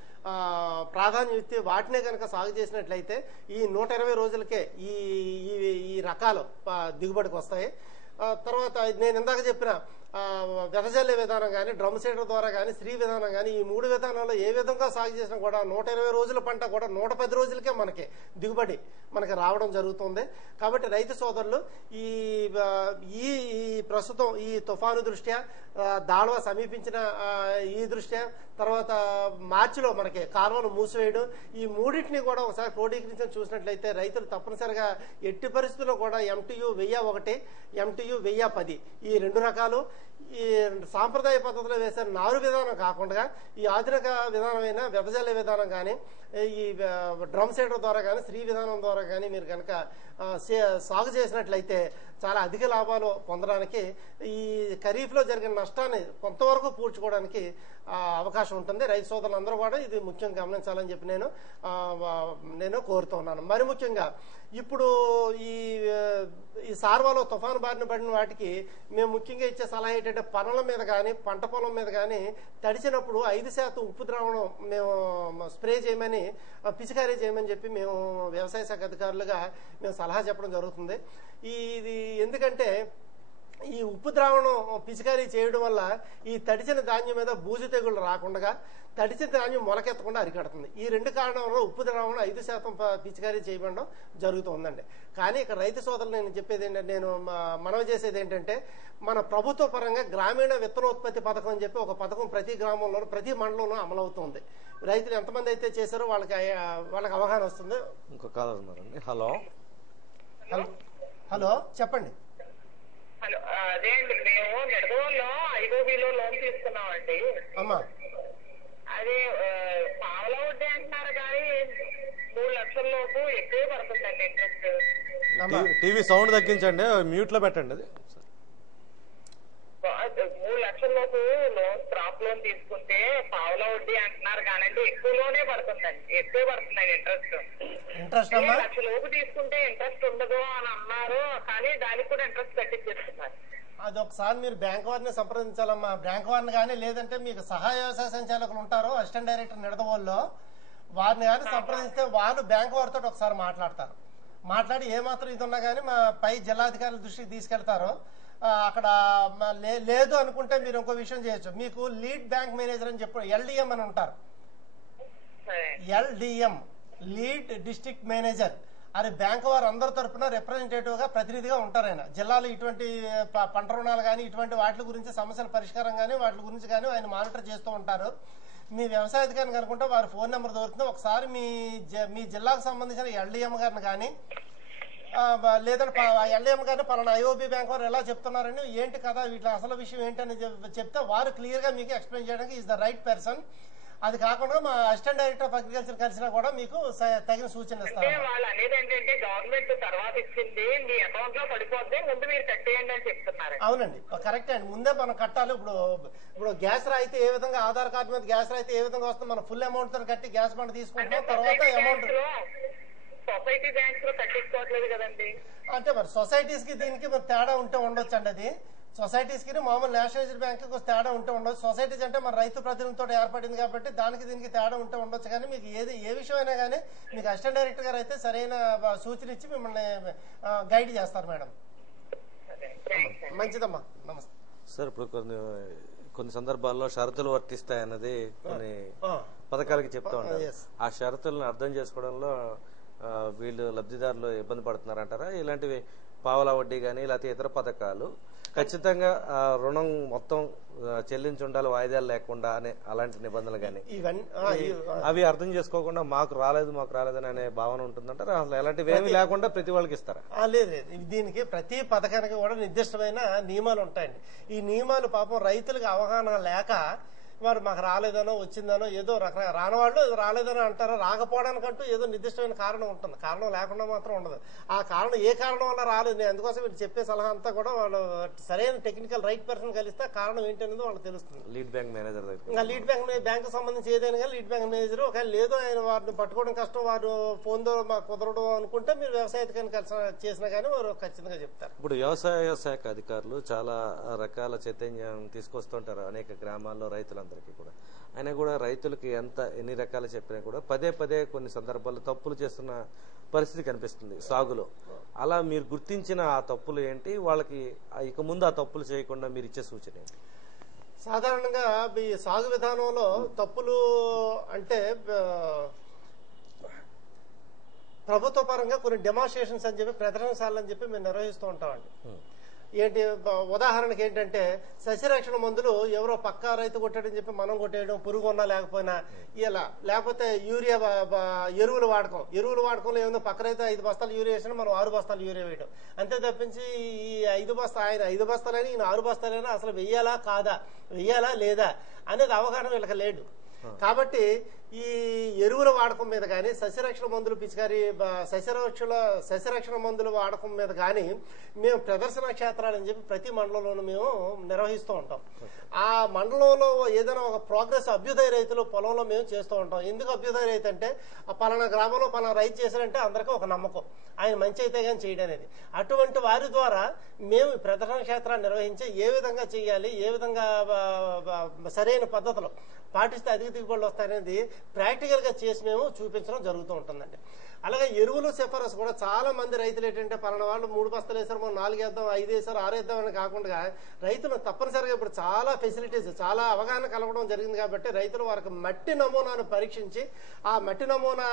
ప్రాధాన్యం ఇస్తే వాటినే కనుక సాగు చేసినట్లయితే ఈ 120 రోజులకే ఈ రకాలు దిగుబడికి వస్తాయి. తర్వాత నేను ఇందాక చెప్పిన వెదజల్లే విధానం కానీ, డ్రమ్ సీడర్ ద్వారా కానీ, శ్రీ విధానం కానీ, ఈ 3 విధానాల్లో ఏ విధంగా సాగు చేసినా కూడా 120 రోజుల పంట కూడా 110 రోజులకే మనకి దిగుబడి మనకి రావడం జరుగుతుంది. కాబట్టి రైతు సోదరులు ఈ ప్రస్తుతం ఈ తుఫాను దృష్ట్యా, దాళవ సమీపించిన ఈ దృష్ట్యా, తర్వాత మార్చిలో మనకి కాలువలు మూసివేయడం, ఈ మూడింటిని కూడా ఒకసారి క్రోడీకరించి చూసినట్లయితే రైతులు తప్పనిసరిగా ఎట్టి పరిస్థితుల్లో కూడా MTU 1001, MTU 1010 ఈ 2 రకాలు, ఈ సాంప్రదాయ పద్ధతిలో వేసే నారు విధానం కాకుండా ఈ ఆధునిక విధానమైన వెదజల్లే విధానం కానీ, ఈ డ్రమ్ సీడర్ ద్వారా కానీ, శ్రీ విధానం ద్వారా కానీ మీరు కనుక సాగు చేసినట్లయితే చాలా అధిక లాభాలు పొందడానికి, ఈ ఖరీఫ్లో జరిగిన నష్టాన్ని కొంతవరకు పూడ్చుకోవడానికి అవకాశం ఉంటుంది. రైతు సోదరులందరూ కూడా ఇది ముఖ్యంగా గమనించాలని చెప్పి నేను కోరుతున్నాను. మరి ముఖ్యంగా ఇప్పుడు ఈ సార్వాలో తుఫాను బారిన పడిన వాటికి మేము ముఖ్యంగా ఇచ్చే సలహా ఏంటంటే, పనుల మీద కానీ, పంట పొలం మీద కానీ తడిచినప్పుడు 5% ఉప్పు ద్రావణం మేము స్ప్రే చేయమని, పిచికారీ చేయమని చెప్పి మేము వ్యవసాయ శాఖ అధికారులుగా మేము సలహా చెప్పడం జరుగుతుంది. ఇది ఎందుకంటే ఈ ఉప్పు ద్రావణం పిచికారీ చేయడం వల్ల ఈ తడిచిన ధాన్యం మీద బూజు తెగుళ్ళు రాకుండా, తడిచిన ధాన్యం మొలకెత్తకుండా అరికడుతుంది. ఈ 2 కారణాలలో ఉప్పు ద్రావణం 5% పిచికారీ చేయడం జరుగుతుందండి. కానీ ఇక్కడ రైతు సోదరులు నేను చెప్పేది ఏంటంటే, నేను మనవి చేసేది ఏంటంటే, మన ప్రభుత్వ పరంగా గ్రామీణ విత్తనోత్పత్తి పథకం అని చెప్పి ఒక పథకం ప్రతి గ్రామంలోనూ, ప్రతి మండలంలో అమలవుతుంది. రైతులు ఎంతమంది అయితే చేశారో వాళ్ళకి అవగాహన వస్తుంది. ఇంకో కాలర్ ఉన్నారండి. హలో హలో చెప్పండి. హలో, అదే అండి, మేము నెడదవోల్లో 5OBలో లోన్ తీసుకున్నామండి. అమ్మా, అదే పావలా వడ్డీ అంటున్నారు కానీ 3 లక్షల లోపు ఎక్కువే పడుతుందండి ఇంట్రెస్ట్. టీవీ సౌండ్ తగ్గించండి, మ్యూట్ లో పెట్టండి. అది 3 లక్షల లోపు లోన్, క్రాప్ లోన్ తీసుకుంటే పావలా వడ్డీ అంటున్నారు కానండి ఎక్కువ లోనే పడుతుందండి, ఎక్కువే పడుతుందండి ఇంట్రెస్ట్. 3 లక్షల లోపు తీసుకుంటే ఇంట్రెస్ట్ ఉండదు అని అన్నారు, కానీ దానికి కూడా ఇంట్రెస్ట్ కట్టించేస్తున్నారు. అది ఒకసారి మీరు బ్యాంక్ వారిని సంప్రదించాలమ్మా. బ్యాంక్ వారిని కానీ, లేదంటే మీకు సహాయ వ్యవసాయ సంచాలకులు ఉంటారు, అసిస్టెంట్ డైరెక్టర్ నిడదవోల్లో, వారిని కానీ సంప్రదిస్తే వాళ్ళు బ్యాంక్ వారితో ఒకసారి మాట్లాడతారు. మాట్లాడి ఏమాత్రం ఇది ఉన్నా కానీ మా పై జిల్లాధికారుల దృష్టికి తీసుకెళ్తారు. అక్కడ లేదు అనుకుంటే మీరు ఇంకో విషయం చేయొచ్చు. మీకు లీడ్ బ్యాంక్ మేనేజర్ అని చెప్పి LDM అని ఉంటారు. LDM, lead district manager. అది బ్యాంకు వారు అందరి తరఫున రిప్రజెంటేటివ్ గా, ప్రతినిధిగా ఉంటారు. ఆయన జిల్లాలో ఇటువంటి పంట రుణాలు కానీ, ఇటువంటి వాటి గురించి సమస్యల పరిష్కారం కానీ, వాటి గురించి కానీ ఆయన మానిటర్ చేస్తూ ఉంటారు. మీ వ్యవసాయ అధికారిని కనుకుంటే వారి ఫోన్ నెంబర్ దొరుకుతుంది. ఒకసారి మీ జిల్లాకు సంబంధించిన LDM గారిని కానీ, లేదంటే LDM గారిని పలానా IOB బ్యాంక్ వారు ఎలా చెప్తున్నారని, ఏంటి కదా వీటి అసలు విషయం ఏంటని చెప్తే వారు క్లియర్ గా మీకు ఎక్స్ప్లెయిన్ చేయడానికి ఈజ్ ద రైట్ పర్సన్. అది కాకుండా మా అసిస్టెంట్ డైరెక్టర్ ఆఫ్ అగ్రికల్చర్ కలిసినా కూడా మీకు తగిన సూచన ఇస్తారు. వాళ్ళు అనేది ఏంటంటే గవర్నమెంట్ తర్వాత ఇచ్చింది మీ అకౌంట్ లో పడిపోతే ముందు మీరు కట్టేయండి అని చెప్తున్నారు. అవునండి, కరెక్ట్ అండి. ముందే మనం కట్టాలి. ఇప్పుడు గ్యాస్ రాయితీ ఏ విధంగా, ఆధార్ కార్డు మీద గ్యాస్ రాయితీ ఏ విధంగా వస్తుంది, మనం ఫుల్ అమౌంట్ తో కట్టి గ్యాస్ బండ్ తీసుకుంటున్నాం. తర్వాత అమౌంట్ సొసైటీ బ్యాంక్స్ లో కట్టించుకోవట్లేదు కదండి. అంటే మరి సొసైటీస్ కి దీనికి మరి తేడా ఉంటే ఉండొచ్చు అండి. అది సొసైటీస్ కి మామూలు నేషనలైజ్డ్ బ్యాంక్ కి తేడా ఉంటే ఉండొచ్చు. సొసైటీస్ అంటే మన రైతు ప్రతినిధులతో ఏర్పడింది కాబట్టి దానికి దీనికి తేడా ఉంటే ఉండొచ్చు. కానీ మీకు ఏ విషయం అయినా కానీ మీకు అసిస్టెంట్ డైరెక్టర్ గారు అయితే సరైన సూచన ఇచ్చి మిమ్మల్ని గైడ్ చేస్తారు మేడం. మంచిదమ్మా, నమస్తే సార్. ఇప్పుడు కొన్ని సందర్భాల్లో షరతులు వర్తిస్తాయన్నది కొన్ని పథకాలకి చెప్తా ఉంటారు. ఆ షరతులను అర్థం చేసుకోవడంలో వీళ్ళు లబ్ధిదారులు ఇబ్బంది పడుతున్నారంటారా? ఇలాంటివి పావలా వడ్డీ కానీ లేకపోతే ఇతర పథకాలు ఖచ్చితంగా రుణం మొత్తం చెల్లించి ఉండాలి, వాయిదాలు లేకుండా అనే అలాంటి నిబంధనలు కానీ అవి అర్థం చేసుకోకుండా మాకు రాలేదని అనే భావన ఉంటుందంటారా? అసలు ఎలాంటివి ఏమీ లేకుండా ప్రతి వాళ్ళకి ఇస్తారా? లేదు, దీనికి ప్రతి పథకానికి కూడా నిర్దిష్టమైన నియమాలు ఉంటాయండి. ఈ నియమాలు పాపం రైతులకు అవగాహన లేక వారు మాకు రాలేదనో వచ్చిందనో ఏదో రకరకాల రానివాళ్ళు రాలేదనో అంటారు. రాకపోవడానికంటూ ఏదో నిర్దిష్టమైన కారణం ఉంటుంది, కారణం లేకుండా మాత్రం ఉండదు. ఆ కారణం ఏ కారణం వల్ల రాలేదు, నేను అందుకోసం వీళ్ళు చెప్పే సలహా అంతా కూడా వాళ్ళు సరైన టెక్నికల్ రైట్ పర్సన్ కలిస్తే కారణం ఏంటనేది వాళ్ళకి తెలుస్తుంది. లీడ్ బ్యాంక్ మేనేజర్ ఇంకా లీడ్ బ్యాంక్ సంబంధించి ఏదైనా కానీ లీడ్ బ్యాంక్ మేనేజర్ ఒకవేళ లేదు, ఆయన వారిని పట్టుకోవడం కష్టం, వారు ఫోన్ ద్వారా మాకు కుదరడం అనుకుంటే మీరు వ్యవసాయ అధికారిని కలిసి చేసినా కానీ వారు ఖచ్చితంగా చెప్తారు. ఇప్పుడు వ్యవసాయ శాఖ అధికారులు చాలా రకాల చైతన్యం తీసుకొస్తుంటారు అనేక గ్రామాల్లో రైతులందరికీ కూడా. అయినా కూడా రైతులకి ఎన్ని రకాలు చెప్పినా కూడా పదే పదే కొన్ని సందర్భాల్లో తప్పులు చేస్తున్న పరిస్థితి కనిపిస్తుంది సాగులో. అలా మీరు గుర్తించిన ఆ తప్పులు ఏంటి, వాళ్ళకి ఇక ముందు ఆ తప్పులు చేయకుండా మీరు ఇచ్చే సూచన ఏంటి? సాధారణంగా ఈ సాగు విధానంలో తప్పులు అంటే ప్రభుత్వ పరంగా కొన్ని డెమాన్స్ట్రేషన్స్ అని చెప్పి ప్రదర్శనశాలలు అని చెప్పి మేము నిర్వహిస్తూ ఉంటామండి. ఏంటి ఉదాహరణకి ఏంటంటే సస్యరక్షణ మందులు ఎవరో పక్కా రైతు కొట్టాడని చెప్పి మనం కొట్టేయడం, పురుగు ఉన్నా లేకపోయినా ఇలా, లేకపోతే యూరియా ఎరువులు వాడకంలో ఏముందో పక్క రైతు 5 బస్తాలు యూరియా వేసినా మనం 6 బస్తాలు యూరియా వేయడం, అంతే తప్పించి ఈ 5 బస్తాలని ఈయన 6 బస్తాలైనా అసలు వెయ్యాలా లేదా అనేది అవగాహన వీళ్ళకి లేదు. కాబట్టి ఈ ఎరువుల వాడకం మీద కానీ సస్యరక్షణ మందులు పిచికారి సస్యరక్షణ మందుల వాడకం మీద కానీ మేము ప్రదర్శన క్షేత్రాలని చెప్పి ప్రతి మండలంలోనూ మేము నిర్వహిస్తూ ఉంటాం. ఆ మండలంలో ఏదైనా ఒక ప్రోగ్రెస్ అభ్యుదయ రైతులు పొలంలో మేము చేస్తూ ఉంటాం. ఎందుకు అభ్యుదయ రైతు అంటే ఆ పలానా గ్రామంలో పలానా రైతు చేశారంటే అందరికీ ఒక నమ్మకం, ఆయన మంచి అయితే కానీ చేయడం అనేది. అటువంటి వారి ద్వారా మేము ప్రదర్శన క్షేత్రాన్ని నిర్వహించి ఏ విధంగా చేయాలి, ఏ విధంగా సరైన పద్ధతులు పాటిస్తే అధిక దిగుబడులు వస్తాయనేది ప్రాక్టికల్ గా చేసి మేము చూపించడం జరుగుతూ ఉంటుందండి. అలాగే ఎరువులు సిఫారసు కూడా చాలా మంది రైతులు ఏంటంటే పలానా వాళ్ళు 3 బస్తాలు వేసారు, మనం 4 వేద్దాం, 5 వేసారు, 6 వేద్దాం అని కాకుండా రైతులు తప్పనిసరిగా ఇప్పుడు చాలా ఫెసిలిటీస్, చాలా అవగాహన కలగడం జరిగింది. కాబట్టి రైతులు వారికి మట్టి నమూనాను పరీక్షించి ఆ మట్టి నమూనా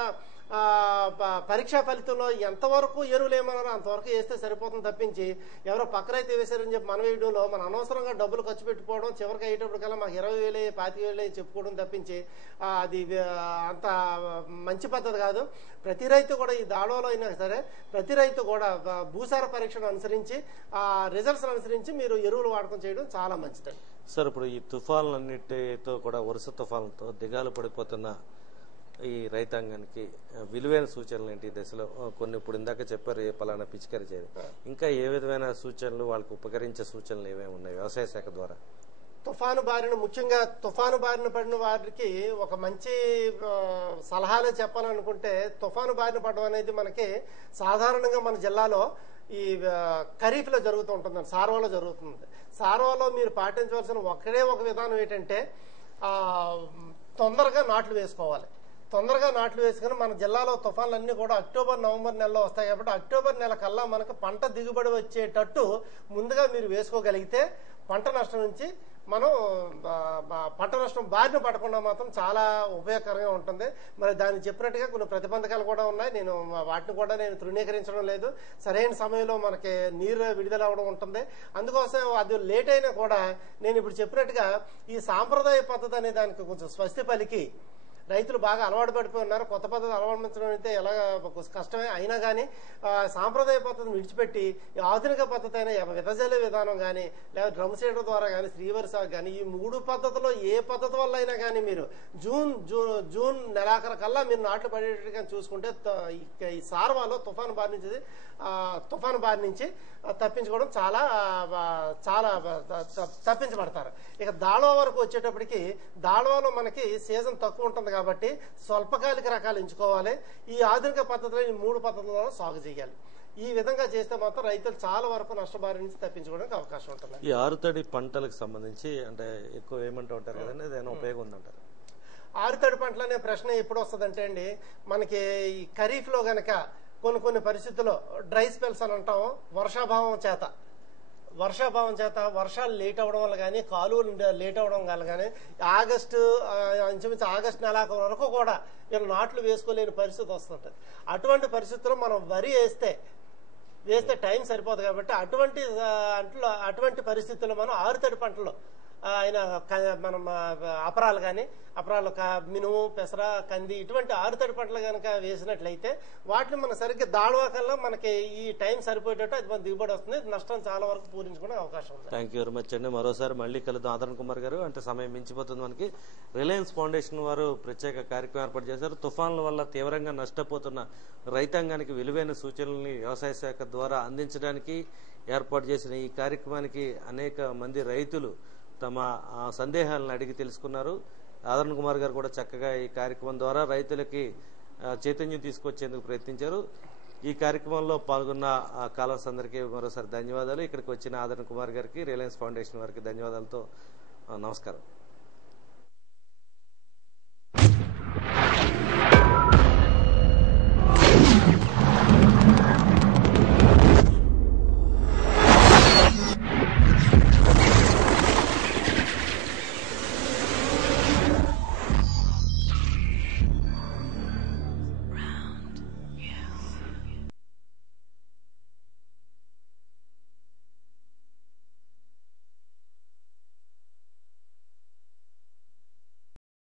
పరీక్షా ఫలితంలో ఎంతవరకు ఎరువులు ఏమన్నారో అంతవరకు వేస్తే సరిపోతుంది తప్పించి ఎవరో పక్క రైతు వేసారని చెప్పి మనం వేయడంలో మన అనవసరంగా డబ్బులు ఖర్చు పెట్టుకోవడం, చివరికి అయ్యేటప్పటికల్లా మాకు 20,000 25,000 చెప్పుకోవడం తప్పించి అది అంత మంచి పద్ధతి కాదు. ప్రతి రైతు కూడా ఈ దాడవలో అయినా సరే ప్రతి రైతు కూడా భూసార పరీక్షను అనుసరించి ఆ రిజల్ట్స్ అనుసరించి మీరు ఎరువులు వాడకం చేయడం చాలా మంచిదండి. సార్, ఇప్పుడు ఈ తుఫాన్లన్నిటితో కూడా వరుస తుఫాన్లతో దిగాలు పడిపోతున్న ఈ రైతాంగానికి విలువైన సూచనలు ఏంటి ఈ దశలో? కొన్ని ఇప్పుడు ఇందాక చెప్పారు ఏ పలానా పిచికారీ చేయాలి, ఇంకా ఏ విధమైన సూచనలు వాళ్ళకి ఉపకరించే సూచనలు ఏమేమి ఉన్నాయి వ్యవసాయ శాఖ ద్వారా? ముఖ్యంగా తుఫాను బారిన పడిన వారికి ఒక మంచి సలహాలు చెప్పాలనుకుంటే, తుఫాను బారిన పడడం అనేది మనకి సాధారణంగా మన జిల్లాలో ఈ ఖరీఫ్ లో జరుగుతూ ఉంటుందండి, సార్వాలో జరుగుతుంది. సార్వాలో మీరు పాటించవలసిన ఒక విధానం ఏంటంటే తొందరగా నాట్లు వేసుకోవాలి. తొందరగా నాట్లు వేసుకుని మన జిల్లాలో తుఫాన్లన్నీ కూడా అక్టోబర్ నవంబర్ నెలలో వస్తాయి కాబట్టి అక్టోబర్ నెల కల్లా మనకు పంట దిగుబడి వచ్చేటట్టు ముందుగా మీరు వేసుకోగలిగితే పంట నష్టం నుంచి మనం పంట నష్టం బారిన పడకుండా మాత్రం చాలా ఉపయోగకరంగా ఉంటుంది. మరి దాన్ని చెప్పినట్టుగా కొన్ని ప్రతిబంధకాలు కూడా ఉన్నాయి, నేను వాటిని కూడా తృణీకరించడం లేదు. సరైన సమయంలో మనకి నీరు విడుదల అవడం ఉంటుంది. అందుకోసం అది లేట్ అయినా కూడా నేను ఇప్పుడు చెప్పినట్టుగా ఈ సాంప్రదాయ పద్ధతి అనే దానికి కొంచెం స్వస్తి పలికి రైతులు బాగా అలవాటు పడిపోయి ఉన్నారు. కొత్త పద్ధతి అలవాటు అయితే ఎలా కష్టమే, అయినా కానీ సాంప్రదాయ పద్ధతిని విడిచిపెట్టి ఆధునిక పద్ధతి అయిన విదజల్లే విధానం కానీ లేదా డ్రమ్ సీడర్ ద్వారా కానీ శ్రీవరి సాగు కానీ ఈ 3 పద్ధతుల్లో ఏ పద్ధతి వల్ల అయినా కానీ మీరు జూన్ నెలాఖరు కల్లా మీరు నాట్లు పడేటట్టుగా చూసుకుంటే ఈ సార్వాలో తుఫాను బారి నుంచి తప్పించుకోవడం చాలా చాలా తప్పించబడతారు. ఇక దాళవ వరకు వచ్చేటప్పటికి దాళవలో మనకి సీజన్ తక్కువ ఉంటుంది కాబట్టి స్వల్పకాలిక రకాలు ఎంచుకోవాలి. ఈ ఆధునిక పద్ధతిలో ఈ 3 పద్ధతులలో సాగు చేయాలి. ఈ విధంగా చేస్తే మాత్రం రైతులు చాలా వరకు నష్టబారి నుంచి తప్పించుకోవడానికి అవకాశం ఉంటుంది. ఈ ఆరుతడి పంటలకు సంబంధించి అంటే ఎక్కువ ఏమంటూ ఉంటారు కదండి, అదేనా ఉపయోగం ఉందంటారు? ఆరుతడి పంటలు అనే ప్రశ్న ఎప్పుడు వస్తుందంటే అండి, మనకి ఈ ఖరీఫ్ లో గనక కొన్ని పరిస్థితుల్లో డ్రై స్పెల్స్ అని అంటాం, వర్షాభావం చేత వర్షాలు లేట్ అవడం వల్ల కానీ కాలువలు లేట్ అవడం వల్ల కానీ ఇంచుమించు ఆగస్టు నెలాఖరు వరకు కూడా వీళ్ళు నాట్లు వేసుకోలేని పరిస్థితి వస్తుంటది. అటువంటి పరిస్థితుల్లో మనం వరి వేస్తే టైం సరిపోదు కాబట్టి అటువంటి పరిస్థితుల్లో మనం ఆరుతడి పంటలు మనం అపరాలు కానీ మినుము, పెసర, కంది ఇటువంటి ఆరుతడి పంటలు కనుక వేసినట్లయితే వాటిని మనం సరిగ్గా దాడవాకల్లా మనకి ఈ టైం సరిపోయేటట్టు అది మన దిగుబడి వస్తుంది. నష్టం చాలా వరకు పూరించుకునే అవకాశం ఉంది. థ్యాంక్ యూ వెరీ మచ్ అండి. మరోసారి మళ్ళీ కలుద్దాం. ఆదరణ్ కుమార్ గారు, అంటే సమయం మించిపోతుంది మనకి. రిలయన్స్ ఫౌండేషన్ వారు ప్రత్యేక కార్యక్రమం ఏర్పాటు చేశారు. తుఫాన్ల వల్ల తీవ్రంగా నష్టపోతున్న రైతాంగానికి విలువైన సూచనల్ని వ్యవసాయ శాఖ ద్వారా అందించడానికి ఏర్పాటు చేసిన ఈ కార్యక్రమానికి అనేక మంది రైతులు తమ సందేహాలను అడిగి తెలుసుకున్నారు. ఆదరణ్ కుమార్ గారు కూడా చక్కగా ఈ కార్యక్రమం ద్వారా రైతులకి చైతన్యం తీసుకొచ్చేందుకు ప్రయత్నించారు. ఈ కార్యక్రమంలో పాల్గొన్న కాలర్స్ అందరికీ మరోసారి ధన్యవాదాలు. ఇక్కడికి వచ్చిన ఆదరణ్ కుమార్ గారికి, రిలయన్స్ ఫౌండేషన్ వారికి ధన్యవాదాలతో నమస్కారం.